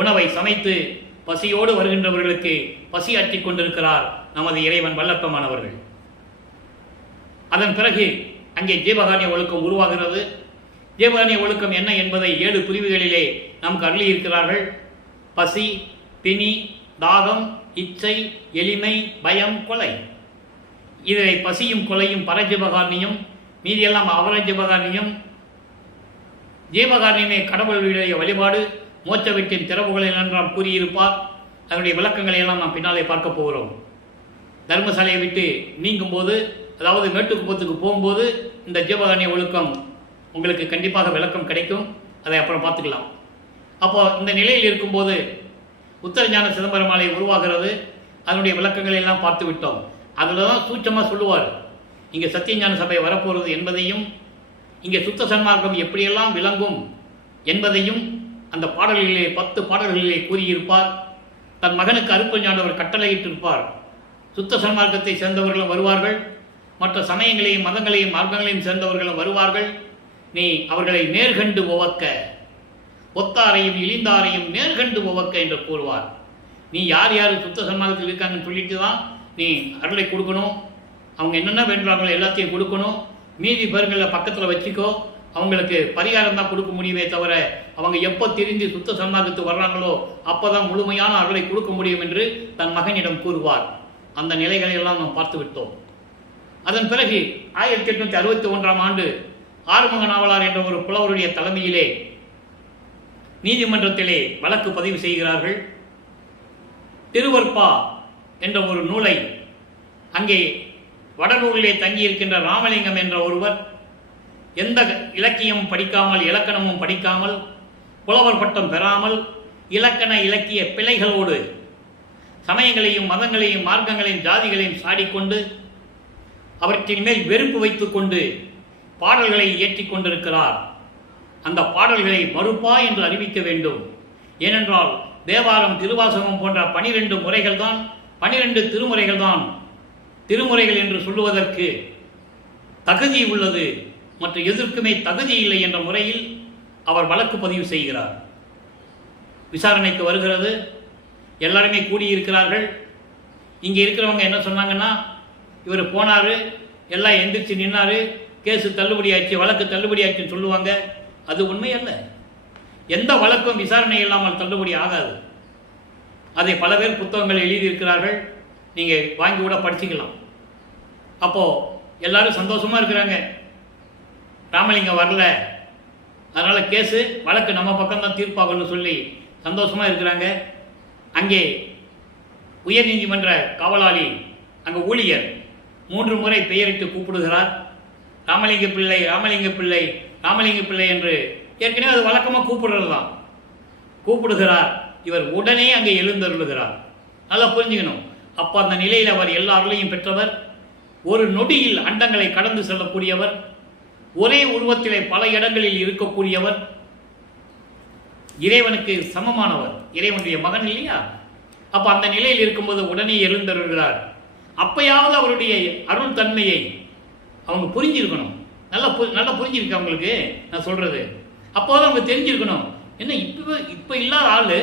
உணவை சமைத்து பசியோடு வருகின்றவர்களுக்கு பசி ஆற்றிக் கொண்டிருக்கிறார் நமது இறைவன் வல்லப்பமானவர்கள். அதன் பிறகு அங்கே ஜீவகாருண்ய ஒழுக்கம் உருவாகிறது. ஜீவகாருண்ய ஒழுக்கம் என்ன என்பதை 7 பிரிவுகளிலே நமக்கு அருளியிருக்கிறார்கள். பசி, பிணி, தாகம், இச்சை, எளிமை, பயம், கொலை. இதை பசியும் கொலையும் பரஜீவகாருண்யம், மீதியெல்லாம் அவரஜீவகாருண்யம். ஜீவகாருண்யமே கடவுளுடைய வழிபாடு, மோட்ச வீட்டின் திறவுகளை என்றால் கூறியிருப்பார். அதனுடைய விளக்கங்களை எல்லாம் நாம் பின்னாலே பார்க்க போகிறோம். தர்மசாலையை விட்டு நீங்கும் போது, அதாவது மேட்டுக்குப்பத்துக்கு போகும்போது இந்த ஜீவகாருண்ய ஒழுக்கம் உங்களுக்கு கண்டிப்பாக விளக்கம் கிடைக்கும். அதை அப்புறம் பார்த்துக்கலாம். அப்போ இந்த நிலையில் இருக்கும்போது உத்தரஞான சிதம்பரமாலை உருவாகிறது. அதனுடைய விளக்கங்களை எல்லாம் பார்த்து விட்டோம். அதில் தான் சூட்சமாக சொல்லுவார், இங்கே சத்தியஞான சபை வரப்போகிறது என்பதையும், இங்கே சுத்த சன்மார்க்கம் எப்படியெல்லாம் விளங்கும் என்பதையும் அந்த பாடல்களிலே 10 பாடல்களிலே கூறியிருப்பார். தன் மகனுக்கு அருப்பஞானவர் கட்டளையிட்டிருப்பார். சுத்த சன்மார்க்கத்தை சேர்ந்தவர்களும் வருவார்கள், மற்ற சமயங்களையும் மதங்களையும் மார்க்கங்களையும் சேர்ந்தவர்களும் வருவார்கள். நீ அவர்களை நேர்கண்டு உவக்க, ஒத்தாரையும் இழிந்தாரையும் நேர்கண்டு உவக்க என்று கூறுவார். நீ யார் யார் சுத்த சன்மார்க்கத்தில் இருக்காங்கன்னு சொல்லிட்டு தான் நீ அருளை கொடுக்கணும். அவங்க என்னென்ன வேண்டுறாங்களோ எல்லாத்தையும் கொடுக்கணும். மீதி பேர்களை பக்கத்தில் வச்சுக்கோ. அவங்களுக்கு பரிகாரம் தான் கொடுக்க முடியுமே தவிர அவங்க எப்போ திரிந்து சுத்த சன்மார்க்கத்துக்கு வர்றாங்களோ அப்போ தான் முழுமையான அருளை கொடுக்க முடியும் என்று தன் மகனிடம் கூறுவார். அந்த நிலைகளை எல்லாம் நாம் பார்த்து விட்டோம். அதன் பிறகு 1861ஆம் ஆண்டு ஆறுமுக நாவலார் என்ற ஒரு புலவருடைய தலைமையிலே நீதிமன்றத்திலே வழக்கு பதிவு செய்கிறார்கள். திருவற்பா என்ற ஒரு நூலை அங்கே வடலூரிலே தங்கியிருக்கின்ற ராமலிங்கம் என்ற ஒருவர் எந்த இலக்கியமும் படிக்காமல், இலக்கணமும் படிக்காமல், புலவர் பட்டம் பெறாமல், இலக்கண இலக்கிய பிழைகளோடு சமயங்களையும் மதங்களையும் மார்க்கங்களையும் ஜாதிகளையும் சாடிக்கொண்டு அவற்றின் மேல் வெறுப்பு வைத்துக்கொண்டு பாடல்களை இயற்றிக் கொண்டிருக்கிறார். அந்த பாடல்களை மறுப்பா என்று அறிவிக்க வேண்டும். ஏனென்றால் தேவாரம், திருவாசகம் போன்ற 12 முறைகள் தான், 12 திருமுறைகள் தான் திருமுறைகள் என்று சொல்லுவதற்கு தகுதி உள்ளது, மற்ற எதற்குமே தகுதி இல்லை என்ற முறையில் அவர் வழக்கு பதிவு செய்கிறார். விசாரணைக்கு வருகிறது. எல்லாருமே கூடியிருக்கிறார்கள். இங்கே இருக்கிறவங்க என்ன சொன்னாங்கன்னா, இவர் போனார், எல்லாம் எந்திரிச்சு நின்னார், கேஸு தள்ளுபடி ஆச்சு, வழக்கு தள்ளுபடி ஆச்சுன்னு சொல்லுவாங்க. அது உண்மை அல்ல. எந்த வழக்கும் விசாரணை இல்லாமல் தள்ளுபடி ஆகாது. அதை பல பேர் புத்தகங்கள் எழுதியிருக்கிறார்கள். நீங்கள் வாங்கி கூட படிச்சுக்கலாம். அப்போது எல்லாரும் சந்தோஷமாக இருக்கிறாங்க. ராமலிங்கம் வரல, அதனால் கேஸு வழக்கு நம்ம பக்கம்தான் தீர்ப்பாகணும்னு சொல்லி சந்தோஷமாக இருக்கிறாங்க. அங்கே உயர்நீதிமன்ற காவலாளி, அங்கே ஊழியர் 3 முறை பெயரிட்டு கூப்பிடுகிறார். ராமலிங்க பிள்ளை, ராமலிங்க பிள்ளை, ராமலிங்க பிள்ளை என்று. ஏற்கனவே அது வழக்கமாக கூப்பிடுறது தான். கூப்பிடுகிறார். இவர் உடனே அங்கே எழுந்தருளுகிறார். நல்லா புரிஞ்சுக்கணும். அப்போ அந்த நிலையில் அவர் எல்லா அருளையும் பெற்றவர், ஒரு நொடியில் அண்டங்களை கடந்து செல்லக்கூடியவர், ஒரே உருவத்திலே பல இடங்களில் இருக்கக்கூடியவர், இறைவனுக்கு சமமானவர், இறைவனுடைய மகன் இல்லையா? அப்போ அந்த நிலையில் இருக்கும்போது உடனே எழுந்தருள்கிறார். அப்பயாவது அவருடைய அருள் தன்மையை அவங்க புரிஞ்சிருக்கணும். நல்லா புரிஞ்சிருக்கு அவங்களுக்கு நான் சொல்றது. அப்போதான் அவங்க தெரிஞ்சிருக்கணும், என்ன இப்போ இல்லாத ஆள்,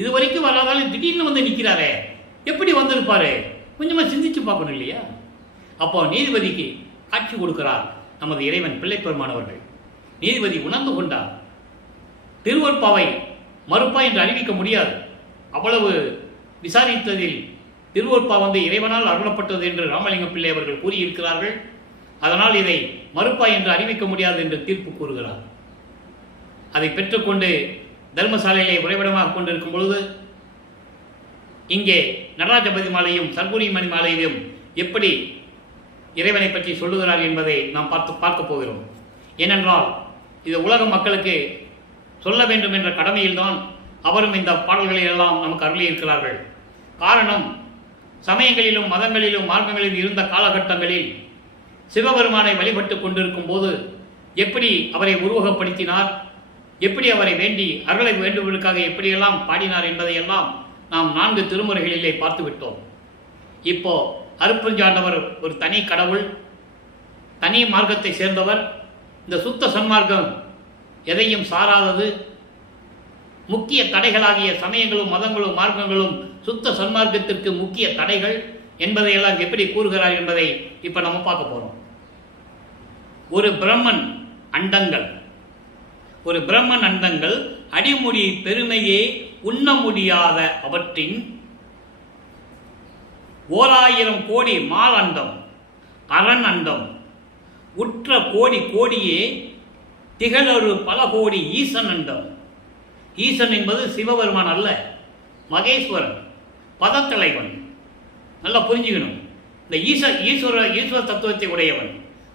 இது வரைக்கும் வராதாலும் திடீர்னு வந்து நிற்கிறாரே, எப்படி வந்திருப்பாரு? கொஞ்சமாக சிந்திச்சு பார்க்கணும் இல்லையா? அப்போ நீதிபதிக்கு காட்சி கொடுக்கிறார் நமது இறைவன் பிள்ளை பெருமானவர்கள். நீதிபதி உணர்ந்து கொண்டார். திருவருட்பாவை மறுப்பா என்று அறிவிக்க முடியாது. அவ்வளவு விசாரித்ததில் திருவருட்பா இறைவனால் அருளப்பட்டது என்று ராமலிங்க பிள்ளை அவர்கள் கூறியிருக்கிறார்கள். அதனால் இதை மறுப்பா என்று அறிவிக்க முடியாது என்று தீர்ப்பு கூறுகிறார். அதை பெற்றுக்கொண்டு தர்மசாலையிலே உறைவிடமாக கொண்டிருக்கும் பொழுது இங்கே நடராஜபதி மாலையும் சர்க்குரி மணி மாலையிலும் எப்படி இறைவனை பற்றி சொல்லுகிறார் என்பதை நாம் பார்க்க போகிறோம். ஏனென்றால் இது உலக மக்களுக்கு சொல்ல வேண்டும் என்ற கடமையில்தான் அவரும் இந்த பாடல்களை எல்லாம் நமக்கு அருளியிருக்கிறார்கள். காரணம், சமயங்களிலும் மதங்களிலும் மார்க்கங்களிலும் இருந்த காலகட்டங்களில் சிவபெருமானை வழிபட்டு கொண்டிருக்கும் போது எப்படி அவரை உருவகப்படுத்தினார், எப்படி அவரை வேண்டி அருளை வேண்டுவதற்காக எப்படியெல்லாம் பாடினார் என்பதையெல்லாம் நாம் 4 திருமுறைகளிலே பார்த்து விட்டோம். இப்போ அருட்பெருஞ்சாண்டவர் ஒரு தனி கடவுள், தனி மார்க்கத்தை சேர்ந்தவர். இந்த சுத்த சன்மார்க்கம் எதையும் சாராதது. முக்கிய தடைகளாகிய சமயங்களும் மதங்களும் மார்க்கங்களும் சுத்த சன்மார்க்கத்திற்கு முக்கிய தடைகள் என்பதையெல்லாம் எப்படி கூறுகிறார் என்பதை இப்போ நம்ம பார்க்க போகிறோம். ஒரு பிரம்மன் அண்டங்கள் அடிமுடி பெருமையே உண்ண முடியாத அவற்றின் 1000 கோடி மால் அண்டம், அரண் அண்டம், உற்ற கோடி கோடியே திகழொரு பல கோடி ஈசன் அண்டம். ஈசன் என்பது சிவபெருமான் அல்ல, மகேஸ்வரன், பதத்தலைவன். நல்லா புரிஞ்சுக்கணும். இந்த ஈஸ்வர தத்துவத்தை உடையவன்,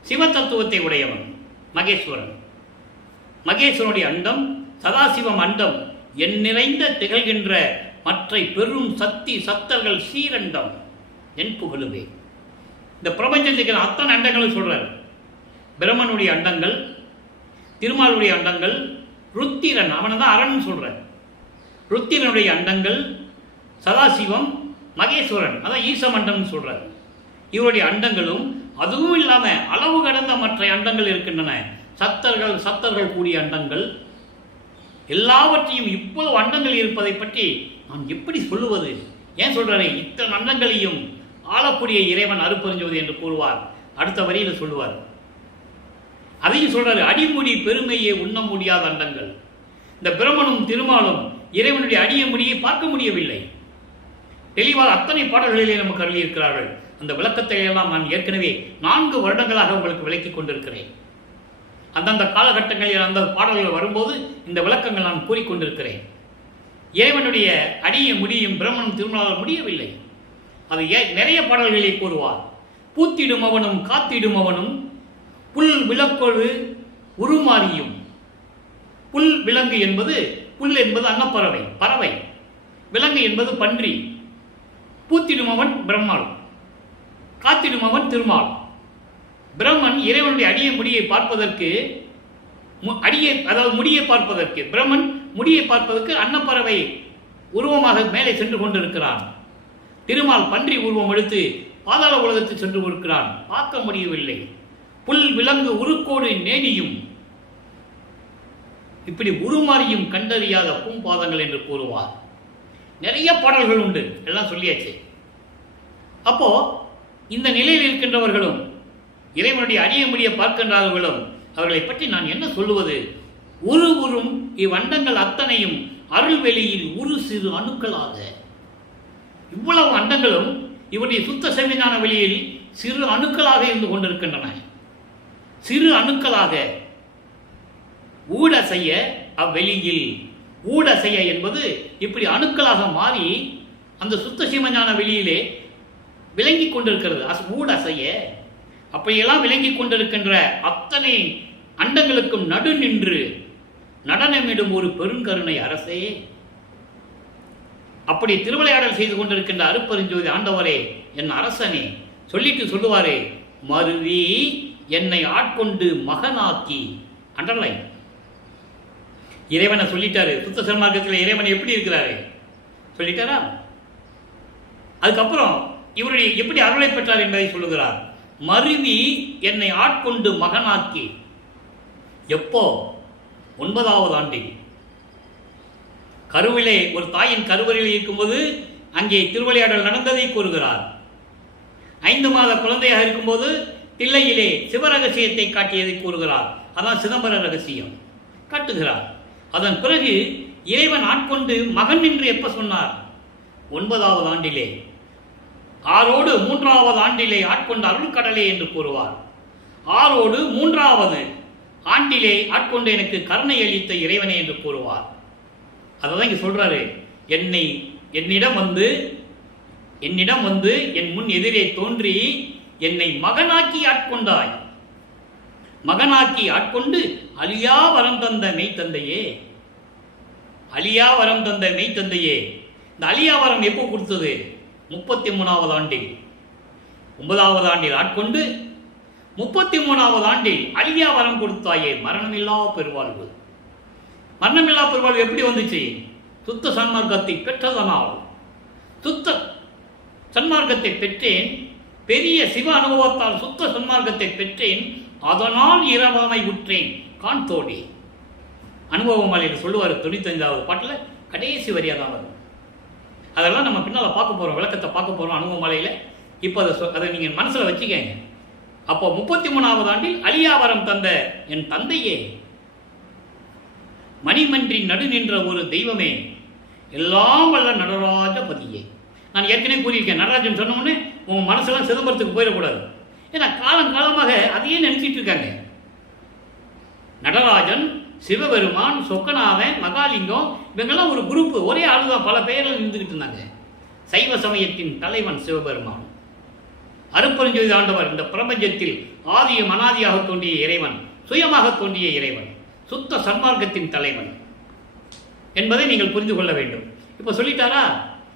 சிவ தத்துவத்தை உடையவன் மகேஸ்வரன். மகேஸ்வரனுடைய அண்டம் சதாசிவம் அண்டம் என் நிறைந்த திகழ்கின்ற மற்ற பெரும் சக்தி சத்தர்கள் சீரண்டம் என் புகழுவே. இந்த பிரபஞ்சத்துக்கு அத்தனை அண்டங்களும் சொல்றார். பிரம்மனுடைய அண்டங்கள், திருமாலுடைய அண்டங்கள், ருத்திரன் அவனை தான் அரண் சொல்றார். ருத்திரனுடைய அண்டங்கள், சதாசிவம், மகேஸ்வரன் அதான் ஈசமண்டம் சொல்றார். இவருடைய அண்டங்களும் அதுவும் இல்லாம அளவு கடந்த மற்ற அண்டங்கள் இருக்கின்றன. சத்தர்கள் கூடிய அண்டங்கள் எல்லாவற்றையும் இவ்வளவு அண்டங்கள் இருப்பதை பற்றி நான் எப்படி சொல்லுவது? ஏன் சொல்றாரு? இத்தனை அண்டங்களையும் ஆளக்கூடிய இறைவன் அருட்பெருஞ்சோதி என்று கூறுவார். அடுத்த வரியில் சொல்லுவார். அதையும் சொல்றாரு, அடிமுடி பெருமையே உண்ண முடியாத அண்டங்கள். இந்த பிரம்மனும் திருமாலும் இறைவனுடைய அடிய முடியை பார்க்க முடியவில்லை. தெளிவாக அத்தனை பாடல்களிலே நமக்கு அருளியிருக்கிறார்கள். அந்த விளக்கத்தை எல்லாம் நான் ஏற்கனவே 4 வருடங்களாக உங்களுக்கு விளக்கிக் கொண்டிருக்கிறேன். அந்தந்த காலகட்டங்களில் அந்த பாடல்கள் வரும்போது இந்த விளக்கங்கள் நான் கூறிக்கொண்டிருக்கிறேன். இறைவனுடைய அடிய முடியும் பிரம்மனும் திருமாலால் முடியவில்லை. அது நிறைய பாடல்களை கூறுவார். பூத்திடும் அவனும் காத்திடும் அவனும் புல் விளக்கொழு உருமாறியும். புல் விலங்கு என்பது, புல் என்பது அன்னப்பறவை, பறவை. விலங்கு என்பது பன்றி. பூத்திடுமவன் பிரம்மாள், காத்திடுமவன் திருமால். பிரம்மன் இறைவனுடைய அடிய முடியை பார்ப்பதற்கு, முடியை பார்ப்பதற்கு, பிரம்மன் முடியை பார்ப்பதற்கு அன்னப்பறவை உருவமாக மேலே சென்று கொண்டிருக்கிறான். திருமால் பன்றி உருவம் எடுத்து பாதாள உலகத்தில் சென்று இருக்கிறான், பார்க்க முடியவில்லை. புல் விலங்கு உருக்கோடு நேனியும் இப்படி உருமாறியும் கண்டறியாத பூம்பாதங்கள் என்று கூறுவார். நிறைய பாடல்கள் உண்டு, எல்லாம் சொல்லியாச்சு. அப்போ இந்த நிலையில் இருக்கின்றவர்களும் இறைவனுடைய அடிய முடிய பார்க்கின்றார்களும் அவர்களை பற்றி நான் என்ன சொல்லுவது? உருவுறும் இவ்வண்டங்கள் அத்தனையும் அருள்வெளியில் ஒரு சிறு அணுக்களாக, இவ்வளவு அண்டங்களும் இவருடைய சுத்த செவிஞான வெளியில் சிறு அணுக்களாக இருந்து கொண்டிருக்கின்றன. சிறு அணுக்களாக ஊட செய்ய அவ்வெளியில், ஊட செய்ய என்பது இப்படி அணுக்களாக மாறி அந்த சுத்த சிவஞான வெளியிலே விளங்கி கொண்டிருக்கிறது. ஊட செய்ய அப்படியெல்லாம் விளங்கி கொண்டிருக்கின்ற அத்தனை அண்டங்களுக்கும் நடு நின்று நடனமிடும் ஒரு பெருங்கருணை அரசே, அப்படி திருவிளையாடல் செய்து கொண்டிருக்கின்ற அருட்பெருஞ்சோதி ஆண்டவரே, என் அரசனே சொல்லிட்டு சொல்லுவாரே, மருவி என்னை ஆட்கொண்டு மகனாக்கி. அண்டர்லைன். இறைவனை சொல்லிட்டாரு. சுத்த சன்மார்க்கத்தில் இறைவன் எப்படி இருக்கிறாரு சொல்லிட்டாரா? அதுக்கப்புறம் இவருடைய எப்படி அருளை பெற்றார் என்பதை சொல்லுகிறார். மருவி என்னை ஆட்கொண்டு மகனாக்கி. எப்போ? 9வது ஆண்டில் கருவிலே, ஒரு தாயின் கருவறையில் இருக்கும்போது அங்கே திருவிளையாடல் நடந்ததை கூறுகிறார். 5 மாத குழந்தையாக இருக்கும்போது தில்லையிலே சிவரகசியத்தை காட்டியதை கூறுகிறார். அதான் சிதம்பர ரகசியம் காட்டுகிறார். அதன் பிறகு இறைவன் ஆட்கொண்டு மகன் என்று எப்ப சொன்னார்? 9வது ஆண்டிலே. ஆரோடு 3வது ஆண்டிலே ஆட்கொண்டு அருள் கடலே என்று கூறுவார். ஆரோடு 3வது ஆண்டிலே ஆட்கொண்டு எனக்கு கருணை அளித்த இறைவனே என்று கூறுவார். அதான் இங்க சொல்றாரு. என்னிடம் வந்து என் முன் எதிரே தோன்றி என்னை மகனாக்கி ஆட்கொண்டாய். மகனாக்கி ஆட்கொண்டு அழியா வரம் தந்த மெய்த்தந்தையே, அழியா வரம் தந்த மெய்த்தந்தையே. இந்த அழியா வரம் எப்போ கொடுத்தது? 33வது ஆண்டில். 9வது ஆண்டில் ஆட்கொண்டு 33வது ஆண்டில் அழியா வரம் கொடுத்தாயே, மரணமில்லா பெருவாழ்வு. மரணமில்லா பெருவாழ்வு எப்படி வந்துச்சு? சுத்த சன்மார்க்கத்தை பெற்றதனால். சுத்த சன்மார்க்கத்தை பெற்றேன், பெரிய சிவ அனுபவத்தால் சுத்த சன்மார்க்கத்தை பெற்றேன், அதனால் இரவாமை உற்றேன் காண்தோடி. அனுபவமாலையில் சொல்லுவார் 95வது பாட்டில் கடைசி வரியாக தான் வரும். அதெல்லாம் நம்ம பின்னால் பார்க்க போகிறோம், விளக்கத்தை பார்க்க போகிறோம் அனுபவமாலையில். இப்போ அதை நீங்கள் மனசில் வச்சுக்கங்க. அப்போ 33வது ஆண்டில் அழியாவரம் தந்த என் தந்தையே, மணிமன்றி நடு நின்ற ஒரு தெய்வமே, எல்லாம் வல்ல நடராஜ பதியே. நான் ஏற்கனவே கூறியிருக்கேன், நடராஜன் சொன்னோன்னே உங்கள் மனசெல்லாம் சிதம்பரத்துக்கு போயிடக்கூடாது. ஏன்னா காலங்காலமாக அதையே நினைச்சிட்டு இருக்காங்க. நடராஜன், சிவபெருமான், சொக்கநாதன், மகாலிங்கம், இவங்கெல்லாம் ஒரு குரூப், ஒரே ஆளுதான், பல பெயர்கள் இருந்துகிட்டு இருந்தாங்க. சைவ சமயத்தின் தலைவன் சிவபெருமான், அருட்பெருஞ்சோதி ஆண்டவர், இந்த பிரபஞ்சத்தில் ஆதியும் அனாதியாக தோன்றிய இறைவன், சுயமாக தோன்றிய இறைவன், சுத்த சன்மார்க்கத்தின் தலைவன் என்பதை நீங்கள் புரிந்து கொள்ள வேண்டும். இப்போ சொல்லிட்டாரா?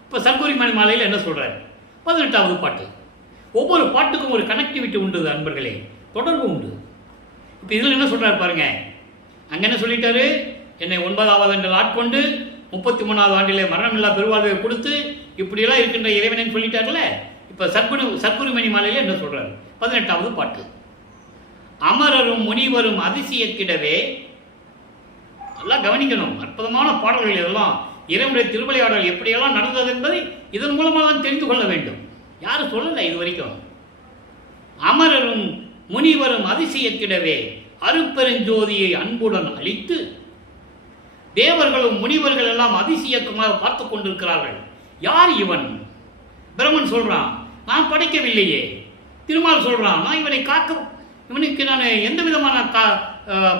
இப்போ சர்க்குரிமணி மாலையில் என்ன சொல்றாரு? 18வது பாட்டு. ஒவ்வொரு பாட்டுக்கும் ஒரு கனெக்டிவிட்டி உண்டு அன்பர்களே, தொடர்பு உண்டு. இப்போ இதில் என்ன சொல்றாரு பாருங்க. அங்கே என்ன சொல்லிட்டாரு? என்னை 9வது ஆண்டில் ஆட்கொண்டு 33வது ஆண்டிலே மரணமில்லா பெருவாழ்வை கொடுத்து இப்படியெல்லாம் இருக்கின்ற இறைவனை சொல்லிட்டார்ல. இப்போ சர்க்குரிமணி மாலையில் என்ன சொல்றாரு? 18வது பாட்டு. அமரரும் முனிவரும் அதிசயத்திடவே. நல்லா கவனிக்கணும், அற்புதமான பாடல்கள் இதெல்லாம். இறைவனுடைய திருவிளையாடல் எப்படியெல்லாம் நடந்தது என்பதை இதன் மூலமாக தான் தெரிந்து கொள்ள வேண்டும். யாரும் சொல்லலை இது வரைக்கும். அமரரும் முனிவரும் அதிசயத்திடவே அருட்பெருஞ்சோதியை அன்புடன் அளித்து தேவர்களும் முனிவர்கள் எல்லாம் அதிசயமாக பார்த்து கொண்டிருக்கிறார்கள். யார் இவன்? பிரம்மன் சொல்றான், நான் படைக்கவில்லையே. திருமால் சொல்றான், நான் இவனை இவனுக்கு நான் எந்த விதமான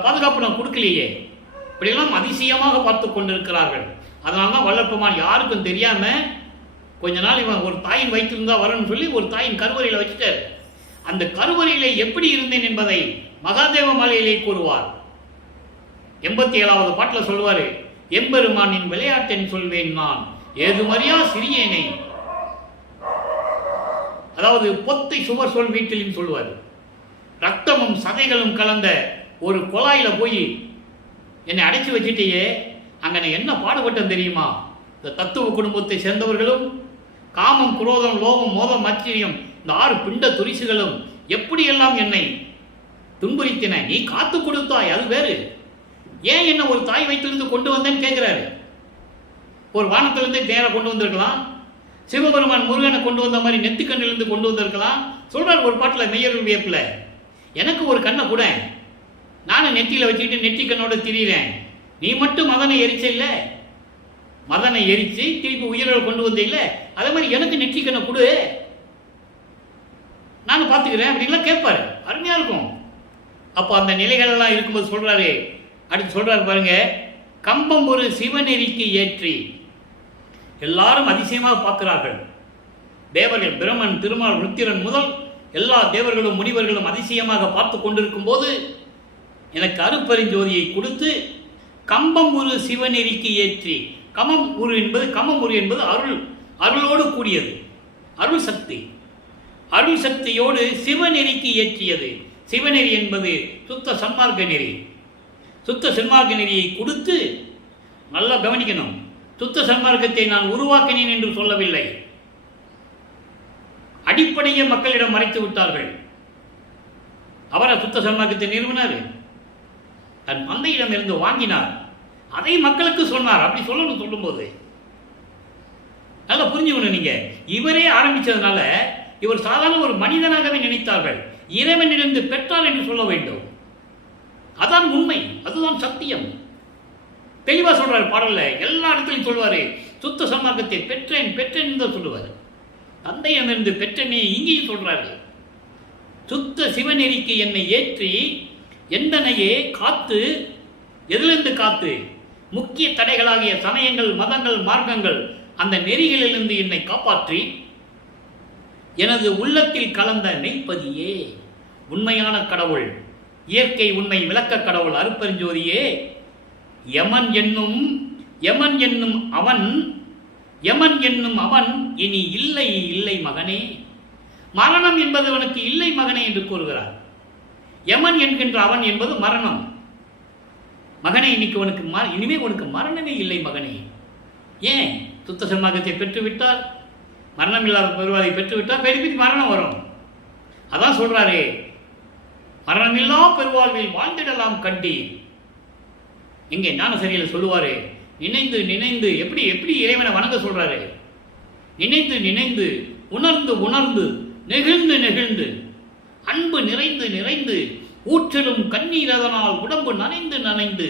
பாதுகாப்பு நான் கொடுக்கலையே. இப்படியெல்லாம் அதிசயமாக பார்த்து கொண்டிருக்கிறார்கள். அதனால தான் வல்லற்பெருமான் யாருக்கும் தெரியாம கொஞ்ச நாள் இவன் ஒரு தாயின் வயிற்றிருந்தா வரணும்னு சொல்லி ஒரு தாயின் கருவறையில் வச்சுட்டார். அந்த கருவறையிலே எப்படி இருந்தேன் என்பதை மகாதேவ மாலையிலே கூறுவார். 87வது பாட்டில் சொல்வாரு, எம்பெருமானின் விளையாட்டென் சொல்வேன் நான் ஏதுமறியா சிறியேனை. அதாவது பொத்தை சுவர் சொல் வீட்டிலும் சொல்வார். ரத்தமும் சதைகளும் கலந்த ஒரு குழாயில போய் என்னை அடைச்சி வச்சுட்டேயே, அங்கே நான் என்ன பாடுபட்டேன் தெரியுமா? இந்த தத்துவ குடும்பத்தை சேர்ந்தவர்களும் காமம், குரோதம், லோகம், மோதம், ஆச்சரியம் இந்த 6 பிண்ட துரிசுகளும் எப்படியெல்லாம் என்னை துன்புறுத்தின, நீ காத்து கொடுத்தாய், அது வேறு. ஏன் என்ன ஒரு தாய் வயிற்றிலிருந்து கொண்டு வந்தேன்னு கேட்கிறாரு. ஒரு வானத்திலிருந்து நேராக கொண்டு வந்திருக்கலாம், சிவபெருமான் முருகனை கொண்டு வந்த மாதிரி நெத்திக்கண்ணிலிருந்து கொண்டு வந்திருக்கலாம். சொல்றார் ஒரு பாட்டில் மெய்யருள் வியப்பில், எனக்கு ஒரு கண்ணை கூட, நானும் நெத்தியில் வச்சுக்கிட்டு நெற்றி கண்ணோட திரியிறேன், நீ மட்டும் மதனை எரிச்ச இல்லை, மதனை எரிச்சு திருப்பி உயிரோடு கொண்டு வந்த இல்லை, அதே மாதிரி எனக்கு நெற்றி கண்ணை கொடு, நானும் பார்த்துக்கிறேன் அப்படின்லாம் கேட்பாரு. அருமையா இருக்கும். அப்போ அந்த நிலைகள் எல்லாம் இருக்கும்போது சொல்றாரு, அடுத்து சொல்றாரு பாருங்க, கம்பம் ஒரு சிவநெறிக்கு ஏற்றி எல்லாரும் அதிசயமாக பார்க்கிறார்கள். தேவர்கள் பிரம்மன், திருமால், ருத்திரன் முதல் எல்லா தேவர்களும் முனிவர்களும் அதிசயமாக பார்த்து கொண்டிருக்கும் போது எனக்கு அருப்பெருஞ்சோதியை கொடுத்து கம்பம் ஒரு சிவநெறிக்கு ஏற்றி, கமம் உரு என்பது அருள், அருளோடு கூடியது, அருள் சக்தி, அருள் சக்தியோடு சிவநெறிக்கு ஏற்றியது. சிவநெறி என்பது சுத்த சன்மார்க்க நெறி. சுத்த சன்மார்க்க நெறியை கொடுத்து, நல்லா கவனிக்கணும், சுத்த சன்மார்க்கத்தை நான் உருவாக்கினேன் என்று சொல்லவில்லை. அடிப்படையை மக்களிடம் மறைத்து விட்டார்கள். அவரை சுத்த சன்மார்க்கத்தை நிறுவனர், தன் தந்தையிடம் இருந்து வாங்கினார், அதை மக்களுக்கு சொன்னார். அப்படி சொல்லணும். சொல்லும்போது நல்லா புரிஞ்சுக்கணும். நீங்க இவரே ஆரம்பிச்சதுனால இவர் சாதாரண ஒரு மனிதனாகவே நினைத்தார்கள். இறைவனிலிருந்து பெற்றார் என்று சொல்ல வேண்டும். அதான் உண்மை, அதுதான் சத்தியம். தெளிவா சொல்றாரு பாடல்ல, எல்லா இடத்துலையும் சொல்வாரு, சுத்த சன்மார்க்கத்தை பெற்றேன் பெற்றேன் என்று சொல்லுவார். தந்தையிடமிருந்து பெற்றனே இங்கேயும் சொல்றாரு. சுத்த சிவநெறிக்கு என்னை ஏற்றி எந்தனையே காத்து, எதிலிருந்து காத்து, முக்கிய தடைகளாகிய சமயங்கள், மதங்கள், மார்க்கங்கள், அந்த நெறிகளிலிருந்து என்னை காப்பாற்றி எனது உள்ளத்தில் கலந்த மெய்ப்பதியே, உண்மையான கடவுள், இயற்கை உண்மை விளக்க கடவுள் அருப்பெருஞ்சோதியே, யமன் என்னும் அவன் இனி இல்லை இல்லை மகனே, மரணம் என்பது அவனுக்கு இல்லை மகனே என்று கூறுகிறார். யமன் என்கின்ற அவன் என்பது மரணம். மகனே, இன்னைக்கு உனக்கு இனிமே உனக்கு மரணமே இல்லை மகனே. ஏன்? சுத்த சன்மார்க்கத்தை பெற்றுவிட்டால், மரணம் இல்லாத பெருவாதை பெற்றுவிட்டால் பெருப்பி மரணம் வரும். அதான் சொல்றாரு, மரணமில்லா பெருவாழ்வில் வாழ்ந்திடலாம் கண்டீர். எங்கே ஞானசரியில் சொல்லுவாரு, நினைந்து நினைந்து எப்படி எப்படி இறைவனை வணங்க சொல்றாரு. நினைந்து நினைந்து, உணர்ந்து உணர்ந்து, நெகிழ்ந்து நெகிழ்ந்து, அன்பு நிறைந்து நிறைந்து, ஊற்றலும் கண்ணீர் அதனால் உடம்பு நனைந்து நனைந்து.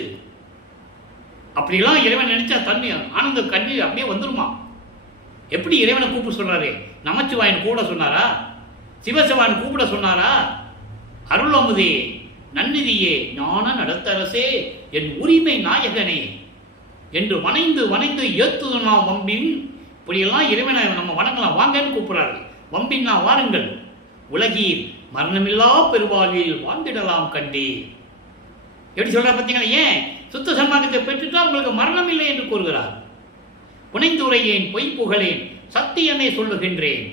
அப்படிலாம் இறைவன் நினைச்சா தண்ணி ஆனந்த கண்ணீர் அப்படியே வந்துருமா. எப்படி இறைவனை கூப்பிட சொல்றாரு? நமச்சிவாயன் கூட சொன்னாரா? சிவசிவான் கூப்பிட சொன்னாரா? அருளமுதே, நன்னிதியே, ஞான நடத்தரசே, என் உரிமை நாயகனே என்று வணைந்து வணைந்து ஏத்துதுனா வம்பின். இப்படியெல்லாம் இறைவனை நம்ம வணங்கலாம், வாங்கன்னு கூப்பிடுறாரு. வம்பின்னா வாருங்கள், உலகீர் மரணமில்லா பெருவாழ்வில் வாழ்ந்திடலாம் கண்டே. எப்படி சொல்ற பார்த்தீங்களா? ஏன்? சுத்த சன்மார்க்கத்தை பெற்றுட்டா உங்களுக்கு மரணம் இல்லை என்று கூறுகிறார். புனைந்துரையேன், பொய் புகழேன், சத்தியமே சொல்லுகின்றேன்,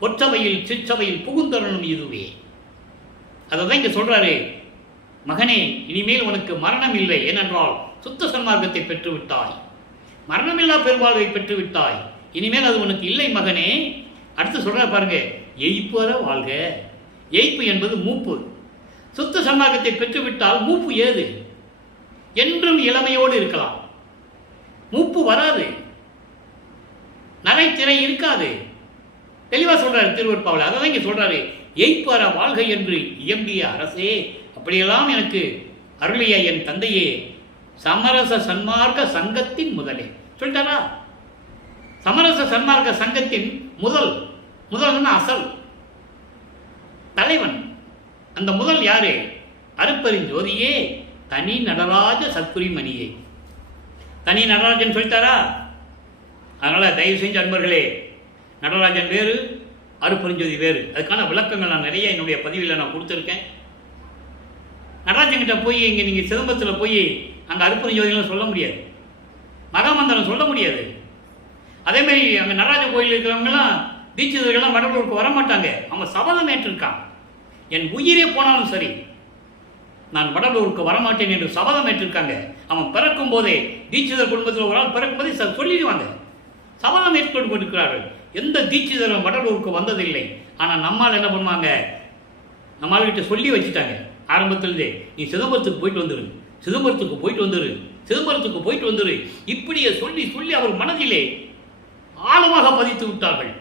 பொற்றவையில் சிற்றவையில் புகுந்தரணும் இதுவே. அதான் இங்க சொல்றாரு, மகனே, இனிமேல் உனக்கு மரணம் இல்லை. ஏனென்றால் சுத்த சன்மார்க்கத்தை பெற்றுவிட்டாய், மரணமில்லா பெருவாழ்வை பெற்றுவிட்டாய், இனிமேல் அது உனக்கு இல்லை மகனே. அடுத்து சொல்ற பாருங்க, எய்ப்புற வாழ்க. எய்ப்பு என்பது மூப்பு. சுத்த சன்மார்க்கத்தை பெற்றுவிட்டால் மூப்பு ஏது? என்றும் இளமையோடு இருக்கலாம், மூப்பு வராது, நரைத்திரை இருக்காது. தெளிவா சொல்றாரு திருவருட்பாவில். அதான் இங்க சொல்றாரு, எய்ப்பற வாழ்க என்று இயம்பிய அரசே, அப்படியெல்லாம் எனக்கு அருளிய என் தந்தையே, சமரச சன்மார்க்க சங்கத்தின் முதலே. சொல்லிட்டாரா? சமரச சன்மார்க்க சங்கத்தின் முதல் அசல் தலைவன். அந்த முதல் யாரு? அருப்பெருஞ்சோதியே, தனி நடராஜ சத்குரிமணியே. தனி நடராஜன் சொல்லிட்டாரா? அதனால தயவு செஞ்சு அன்பர்களே, நடராஜன் வேறு, அருப்பெருஞ்சோதி வேறு. அதுக்கான விளக்கங்கள் நான் நிறைய என்னுடைய பதிவில் நான் கொடுத்துருக்கேன். நடராஜன் கிட்ட போய் இங்கே நீங்கள் சிதம்பரத்தில் போய் அங்கே அருப்பெருஞ்சோதிலாம் சொல்ல முடியாது, மகாமந்திரம் சொல்ல முடியாது. அதேமாதிரி அங்கே நடராஜ கோயில் இருக்கிறவங்கலாம் தீட்சிதர்கள்லாம் வடலூருக்கு வரமாட்டாங்க. அவங்க சபதம் ஏற்றிருக்கான், என் உயிரே போனாலும் சரி நான் வடலூருக்கு வரமாட்டேன் என்று சபதம் ஏற்றிருக்காங்க. அவன் பிறக்கும் போதே, தீட்சிதர் குடும்பத்தில் ஒரு ஆள் பிறக்கும் போதே சொல்லிடுவாங்க, சபதம் ஏற்றுக்கொண்டிருக்கிறார்கள். எந்த தீட்சிதரும் வடலூருக்கு வந்ததில்லை. ஆனால் நம்மால் என்ன பண்ணுவாங்க, நம்மள்கிட்ட சொல்லி வச்சுட்டாங்க ஆரம்பத்திலே, நீ சிதம்பரத்துக்கு போயிட்டு வந்துரு, சிதம்பரத்துக்கு போயிட்டு வந்துரு, சிதம்பரத்துக்கு போயிட்டு வந்துரு, இப்படியே சொல்லி சொல்லி அவர் மனதிலே ஆழமாக பதித்து விட்டார்கள்.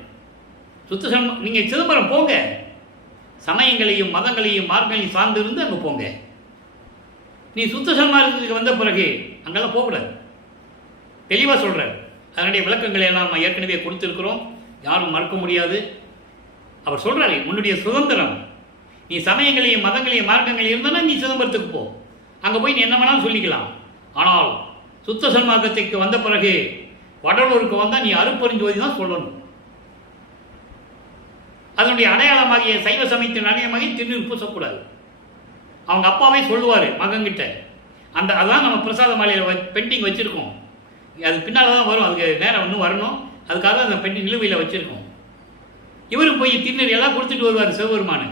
நீங்கள் சிதம்பரம் போங்க, சமயங்களையும் மதங்களையும் மார்க்கங்களையும் சார்ந்திருந்து அங்கே போங்க. நீ சுத்த சன்மார்க்கத்துக்கு வந்த பிறகு அங்கெல்லாம் போகக்கூடாது. தெளிவாக சொல்கிறார். அதனுடைய விளக்கங்களை எல்லாம் நம்ம ஏற்கனவே கொடுத்துருக்கிறோம், யாரும் மறக்க முடியாது. அவர் சொல்கிறாரு, உன்னுடைய சுதந்திரம், நீ சமயங்களையும் மதங்களையும் மார்க்கங்களையும் இருந்தனா நீ சிதம்பரத்துக்கு போ, அங்கே போய் நீ என்ன வேணாலும் சொல்லிக்கலாம். ஆனால் சுத்த சன்மார்க்கத்துக்கு வந்த பிறகு வடலூருக்கு வந்தால் நீ அருட்பெருஞ்சோதி தான் சொல்லணும். அதனுடைய அடையாளமாகிய சைவ சமயத்தின் அடையாளமாகி திருநீர் பூசக்கூடாது. அவங்க அப்பாவே சொல்லுவார் மகன்கிட்ட, அதான் நம்ம பிரசாத மாலையில் பெண்டிங் வச்சுருக்கோம், அது பின்னால் தான் வரும், அதுக்கு நேரம் இன்னும் வரணும், அதுக்காக அந்த பெண்டிங் நிலுவையில் வச்சுருக்கோம். இவரும் போய் திருநீர் எல்லாம் கொடுத்துட்டு வருவார் சிவபெருமானு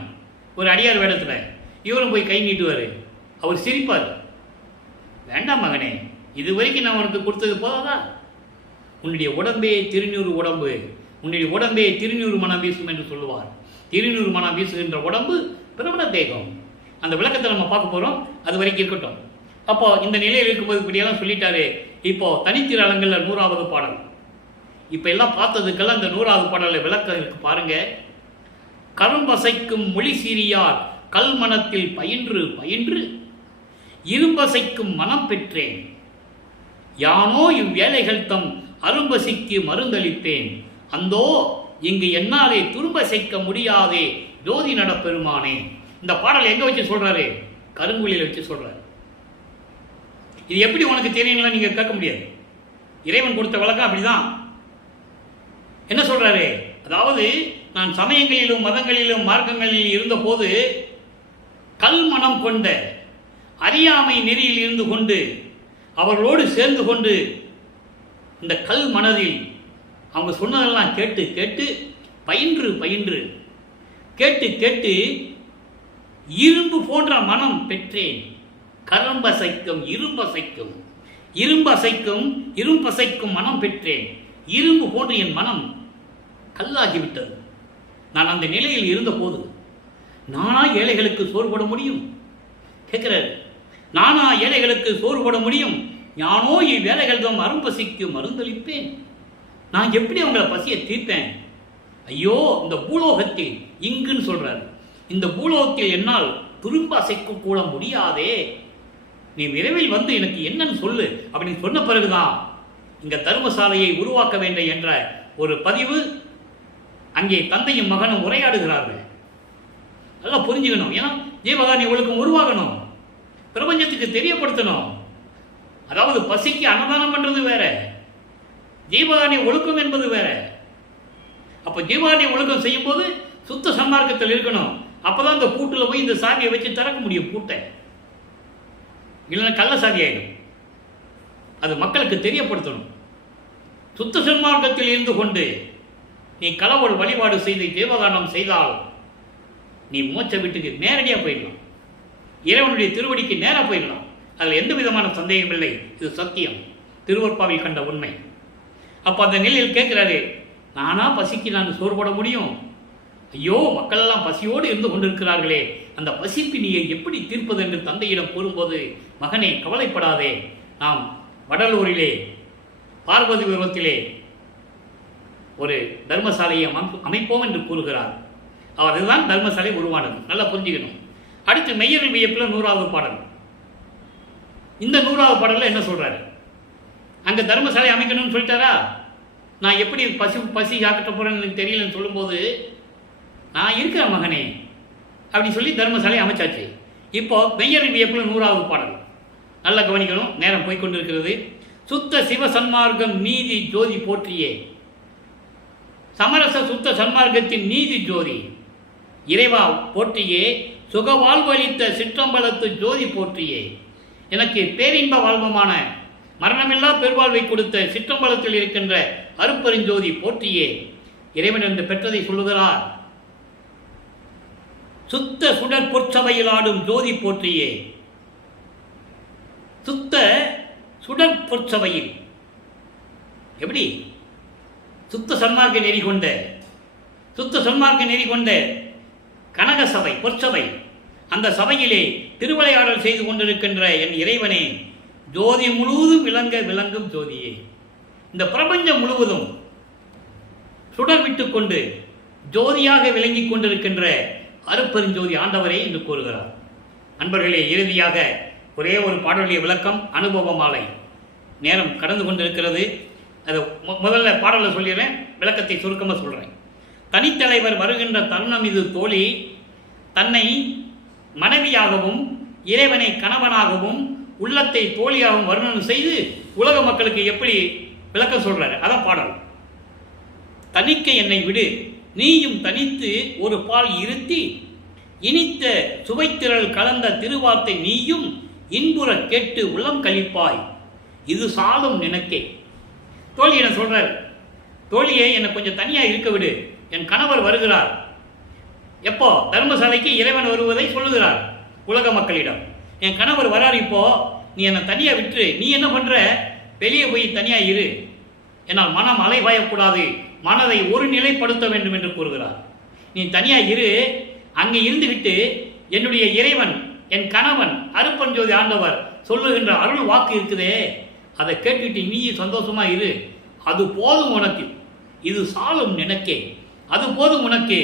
ஒரு அடியார் வேடத்தில். இவரும் போய் கை நீட்டுவார். அவர் சிரிப்பார், வேண்டாம் மகனே, இது வரைக்கும் நான் உனக்கு கொடுத்தது போதாதா? உன்னுடைய உடம்பே திருநூறு உடம்பு, உன்னுடைய உடம்பே திருநூறு மனம் வீசும் என்று சொல்லுவார். திருநூறு மனம் வீசுகின்ற உடம்பு பிரபல தேகம். அந்த விளக்கத்தை நம்ம பார்க்க போகிறோம், அது வரைக்கும் இருக்கட்டும். அப்போ இந்த நிலையில் இருக்கும்போது இப்படியெல்லாம் சொல்லிட்டாரு. இப்போ தனித்திரளங்களில் 100வது பாடல். இப்போ எல்லாம் பார்த்ததுக்கெல்லாம் இந்த 100வது பாடலில் விளக்கம் இருக்கு பாருங்க. கரும்பசைக்கும் மொழி சீரியார் கல் மனத்தில் பயின்று பயின்று இரும்பசைக்கும் மனம் பெற்றேன், யானோ இவ்வேலைகள் தம் அரும்பசிக்கு மருந்தளிப்பேன், அந்தோ இங்கு என்னாலே துரும்பசைக்க முடியாதே ஜோதி நடப்பெருமானே. இந்த பாடல் எங்க வச்சு சொல்றாரு? கருங்குழியில் வச்சு சொல்றாரு. இது எப்படி உனக்கு தெரியுங்களா நீங்க கேட்க முடியாது. இறைவன் கொடுத்த வழக்கம் அப்படிதான். என்ன சொல்றாரு? அதாவது நான் சமயங்களிலும் மதங்களிலும் மார்க்கங்களில் இருந்த போது கல் மனம் கொண்ட அறியாமை நெறியில் இருந்து கொண்டு அவர்களோடு சேர்ந்து கொண்டு இந்த கல் மனதில் அவங்க சொன்னதெல்லாம் கேட்டு கேட்டு பயின்று பயின்று கேட்டு கேட்டு இரும்பு போன்ற மனம் பெற்றேன். கரும்பசைக்கும் இரும்பசைக்கும் இரும்பசைக்கும் இரும்பசைக்கும் மனம் பெற்றேன். இரும்பு போன்ற என் மனம் கல்லாகிவிட்டது. நான் அந்த நிலையில் இருந்த போது நானா ஏழைகளுக்கு சோறு போட முடியும் கேட்கிறார். நானா ஏழைகளுக்கு சோறு போட முடியும், ஞானோ இவ்வேலைகள் தான் அரும்பசிக்கு மருந்தளிப்பேன். நான் எப்படி அவங்கள பசியை தீர்ப்பேன்? ஐயோ, இந்த பூலோகத்தில் இங்குன்னு சொல்றாரு, இந்த பூலோகத்தில் என்னால் துரும்ப அசைக்க கூட முடியாதே, நீ விரைவில் வந்து எனக்கு என்னன்னு சொல்லு அப்படின்னு சொன்ன பிறகுதான் இங்க தர்மசாலையை உருவாக்க வேண்டும் என்ற ஒரு பதிவு. அங்கே தந்தையும் மகனும் உரையாடுகிறார்கள். நல்லா புரிஞ்சுக்கணும். ஏன்னா ஜீவகாரணி ஒழுக்கம் உருவாகணும், பிரபஞ்சத்துக்கு தெரியப்படுத்தணும். அதாவது பசிக்கு அன்னதானம் பண்றது வேற, ஜீவகாரணி ஒழுக்கம் என்பது வேற. அப்போ ஜீவகாரணி ஒழுக்கம் செய்யும் போது சுத்த சன்மார்க்கத்தில் இருக்கணும். அப்பதான் இந்த பூட்டுல போய் இந்த சாவியை வச்சு திறக்க முடியும் பூட்டை, இல்லைன்னா கள்ள சாவி ஆயிடும். அது மக்களுக்கு தெரியப்படுத்தணும். சுத்த சன்மார்க்கத்தில் இருந்து கொண்டு நீ கடவுள் வழிபாடு செய்து தேவதானம் செய்தால் நீ மோட்ச வீட்டுக்கு நேரடியாக போயிடலாம், இறைவனுடைய திருவடிக்கு நேராக போயிடலாம். அதில் எந்த விதமான சந்தேகம் இல்லை. இது சத்தியம், திருவற்பாவில் கண்ட உண்மை. அப்போ அந்த நிலையில் கேட்கிறாரு, நானா பசிக்கு நான் சோறு போட முடியும்? ஐயோ, மக்கள் எல்லாம் பசியோடு இருந்து கொண்டிருக்கிறார்களே, அந்த பசிப்பினியை எப்படி தீர்ப்பது என்று தந்தையிடம் கூறும்போது, மகனே கவலைப்படாதே, நாம் வடலூரிலே பார்வதி உருவத்திலே ஒரு தர்மசாலையை அமைப்போம் என்று கூறுகிறார். அவர் இதுதான் தர்மசாலை உருவானது. நல்லா புரிஞ்சுக்கணும். அடுத்து மெய்யர்கள் வியப்பில் 100வது பாடல். இந்த 100வது பாடலில் என்ன சொல்றாரு? அங்கே தர்மசாலை அமைக்கணும்னு சொல்லிட்டாரா? நான் எப்படி பசி காக்கட்ட போறேன்னு எனக்கு தெரியலன்னு சொல்லும்போது, நான் இருக்கிறேன் மகனே அப்படி சொல்லி தர்மசாலை அமைச்சாச்சு. இப்போ மெய்யர்கள் வியப்பில் 100வது பாடல் நல்லா கவனிக்கணும், நேரம் போய்கொண்டிருக்கிறது. சுத்த சிவ சன்மார்க்கம் நீதி ஜோதி போற்றியே, சமரச சுத்த சன்மார்க்கத்தின் நீதி ஜோதி இறைவா போற்றியே, சுக வாழ்வு அளித்த சிற்றம்பலத்து ஜோதி போற்றியே, எனக்கு பேரின்ப வாழ்வமான மரணமில்லா பெருவாழ்வை கொடுத்த சிற்றம்பலத்தில் இருக்கின்ற அருப்பெருஞ்சோதி போற்றியே. இறைவன் என்று பெற்றதை சொல்லுகிறார். சுத்த சுடர் பொற்சபையில் ஆடும் ஜோதி போற்றியே, சுத்த சுடர் பொற்சபையில் எப்படி சுத்த சன்மார்க்க நெறி கொண்ட சுத்த சன்மார்க்க நெறி கொண்ட கனக சபை, பொற்சபை, அந்த சபையிலே திருவிளையாடல் செய்து கொண்டிருக்கின்ற என் இறைவனே, ஜோதி முழுவதும் விளங்கும் ஜோதியே, இந்த பிரபஞ்சம் முழுவதும் சுடர் விட்டு கொண்டு ஜோதியாக விளங்கிக் கொண்டிருக்கின்ற அருப்பெருஞ்சோதி ஆண்டவரே என்று கூறுகிறார். அன்பர்களே, இறுதியாக ஒரே ஒரு பாடலுடைய விளக்கம், அனுபவ மாலை. நேரம் கடந்து கொண்டிருக்கிறது. அது முதல்ல பாடலை சொல்லிடுறேன், விளக்கத்தை சுருக்கமாக சொல்கிறேன். தனித்தலைவர் வருகின்ற தருணம் இது தோழி, தன்னை மனைவியாகவும் இறைவனை கணவனாகவும் உள்ளத்தை தோழியாகவும் வர்ணனம் செய்து உலக மக்களுக்கு எப்படி விளக்கம் சொல்றாரு, அதான் பாடல். தனிக்க என்னை விடு, நீயும் தனித்து ஒரு பால் இருத்தி, இனித்த சுவைத்திரள் கலந்த திருவார்த்தை நீயும் இன்புற கேட்டு உள்ளம் கழிப்பாய், இது சாலும் நினைக்கே. தோழி என்ன சொல்றார், தோழியே என்னை கொஞ்சம் தனியா இருக்க விடு, என் கணவர் வருகிறார். எப்போ? தர்மசாலைக்கு இறைவன் வருவதை சொல்லுகிறார் உலக மக்களிடம். என் கணவர் வரார், இப்போ நீ என்னை தனியா விட்டு, நீ என்ன பண்ற, வெளியே போய் தனியா இரு, என்னால் மனம் அலைபாயக்கூடாது, மனதை ஒரு நிலைப்படுத்த வேண்டும் என்று கூறுகிறார். நீ தனியா இரு, அங்கே இருந்துவிட்டு என்னுடைய இறைவன், என் கணவன் அருப்பெருஞ்சோதி ஆண்டவர் சொல்லுகின்ற அருள் வாக்கு இருக்குதே, அதை கேட்டுட்டு நீ சந்தோஷமா இரு, அது போதும் உனக்கு, இது சாலும் நினைக்கே, அது போதும் உனக்கு.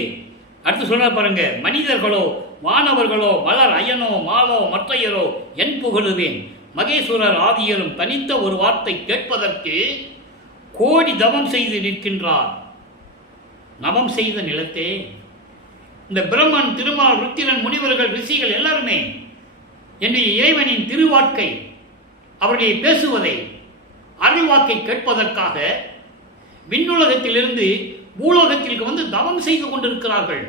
அடுத்து சொல்ற பாருங்க, மனிதர்களோ வானவர்களோ மலர் அயனோ மாலோ மற்றையரோ என் புகழுவேன், மகேஸ்வரர் ஆதியரும் தனித்த ஒரு வார்த்தை கேட்பதற்கு கோடி தவம் செய்து நிற்கின்றார், நவம் செய்த நிலத்தே. இந்த பிரம்மன், திருமால், ருத்திரன், முனிவர்கள், ரிஷிகள் எல்லாருமே என்னுடைய இறைவனின் திருவாக்கை, அவருடைய பேசுவதை, அருள்வாக்கை கேட்பதற்காக விண்ணுலகத்திலிருந்து பூலோகத்திற்கு வந்து தவம் செய்து கொண்டிருக்கிறார்கள்.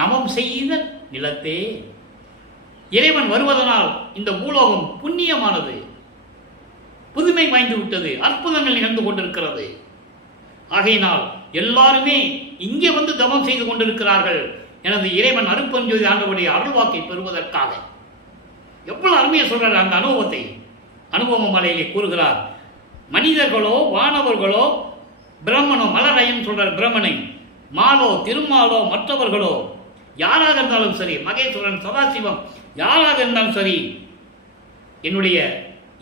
நவம் செய்த நிலத்தே. இறைவன் வருவதனால் இந்த பூலோகம் புண்ணியமானது, புதுமை வாய்ந்து விட்டது, அற்புதங்கள் நிகழ்ந்து கொண்டிருக்கிறது. ஆகையினால் எல்லாருமே இங்கே வந்து தவம் செய்து கொண்டிருக்கிறார்கள், எனது இறைவன் அருப்பெருஞ்சோதி ஆண்டவருடைய அருள்வாக்கை பெறுவதற்காக. எவ்வளவு அருமையாக சொல்றார் அந்த அனுபவத்தை. அனுபவ மலையிலே கூறுகிறார், மனிதர்களோ வானவர்களோ பிரம்மனோ, மலரையும் சொல்றார் பிரம்மனை, மாலோ திருமாலோ மற்றவர்களோ யாராக இருந்தாலும் சரி, மகேஸ்வரன், சதாசிவம் யாராக இருந்தாலும் சரி, என்னுடைய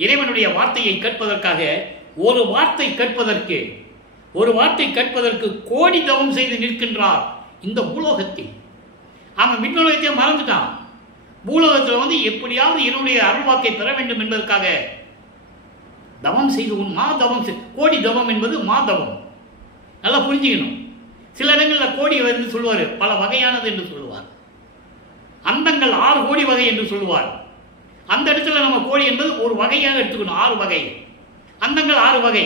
இறைவனுடைய வார்த்தையை கேட்பதற்காக, ஒரு வார்த்தை கேட்பதற்கு கோடி தவம் செய்து நிற்கின்றார் இந்த பூலோகத்தில். அவன் விண்ணுலகத்தை மறந்துட்டான். பூலோகத்தில் வந்து எப்படியாவது என்னுடைய அருள்வாக்கை பெற வேண்டும் என்பதற்காக தவம் செய்து மாதவம், கோடி தவம் என்பது மாதவம். நல்லா புரிஞ்சுக்கணும். சில இடங்களில் கோடி என்று சொல்லுவார், பல வகையானது என்று சொல்லுவார். அந்தங்கள் 6 கோடி வகை என்று சொல்லுவார். அந்த இடத்துல நம்ம கோடி என்பது ஒரு வகையாக எடுத்துக்கணும். 6 வகை, அந்தங்கள் 6 வகை.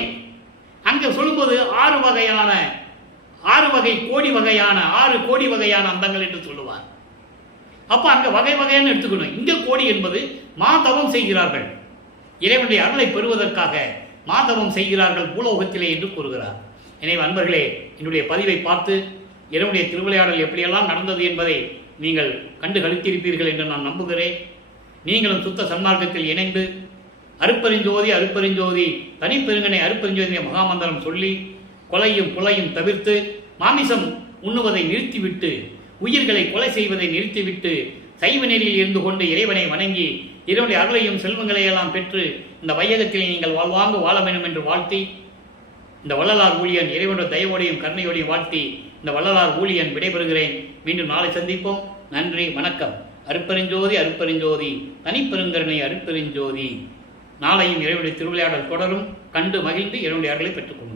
அங்கே சொல்லும்போது 6 வகையான 6 வகை கோடி வகையான 6 கோடி வகையான அந்தங்கள் என்று சொல்லுவார். அப்போ அங்கே வகை வகையான எடுத்துக்கணும். இங்கே கோடி என்பது மாதவம் செய்கிறார்கள், இறைவனுடைய அருளை பெறுவதற்காக மாதவம் செய்கிறார்கள் பூலோகத்திலே என்று கூறுகிறார். எனவே அன்பர்களே, என்னுடைய பதிவை பார்த்து இறைவனுடைய திருவிளையாடல் எப்படியெல்லாம் நடந்தது என்பதை நீங்கள் கண்டு களித்திருப்பீர்கள் என்று நான் நம்புகிறேன். நீங்களும் சுத்த சன்மார்க்கத்தில் இணைந்து அருப்பெருஞ்சோதி அருப்பெருஞ்சோதி தனிப்பெருங்கனை அருப்பெருஞ்சோதிய மகாமந்திரம் சொல்லி கொலையும் புலையும் தவிர்த்து மாமிசம் உண்ணுவதை நிறுத்திவிட்டு, உயிர்களை கொலை செய்வதை நிறுத்திவிட்டு, சைவ நெறியில் இருந்து கொண்டு இறைவனை வணங்கி இறைவனுடைய அருளையும் செல்வங்களையெல்லாம் பெற்று இந்த வையகத்தில் நீங்கள் வாழ்வாங்க வாழ வேண்டும் என்று வாழ்த்தி, இந்த வள்ளலார் ஊழியன் இறைவனுடைய தயவோடையும் கருணையோடையும் வாழ்த்தி இந்த வள்ளலார் ஊழியன் விடைபெறுகிறேன். மீண்டும் நாளை சந்திப்போம். நன்றி, வணக்கம். அருப்பெருஞ்சோதி அருப்பெருஞ்சோதி தனிப்பெருங்கருணை அருப்பெருஞ்சோதி. நாளையும் இறைவனுடைய திருவிளையாடல் தொடரும். கண்டு மகிழ்ந்து இறைவனுடைய அருளை பெற்றுக்கொள்ளும்.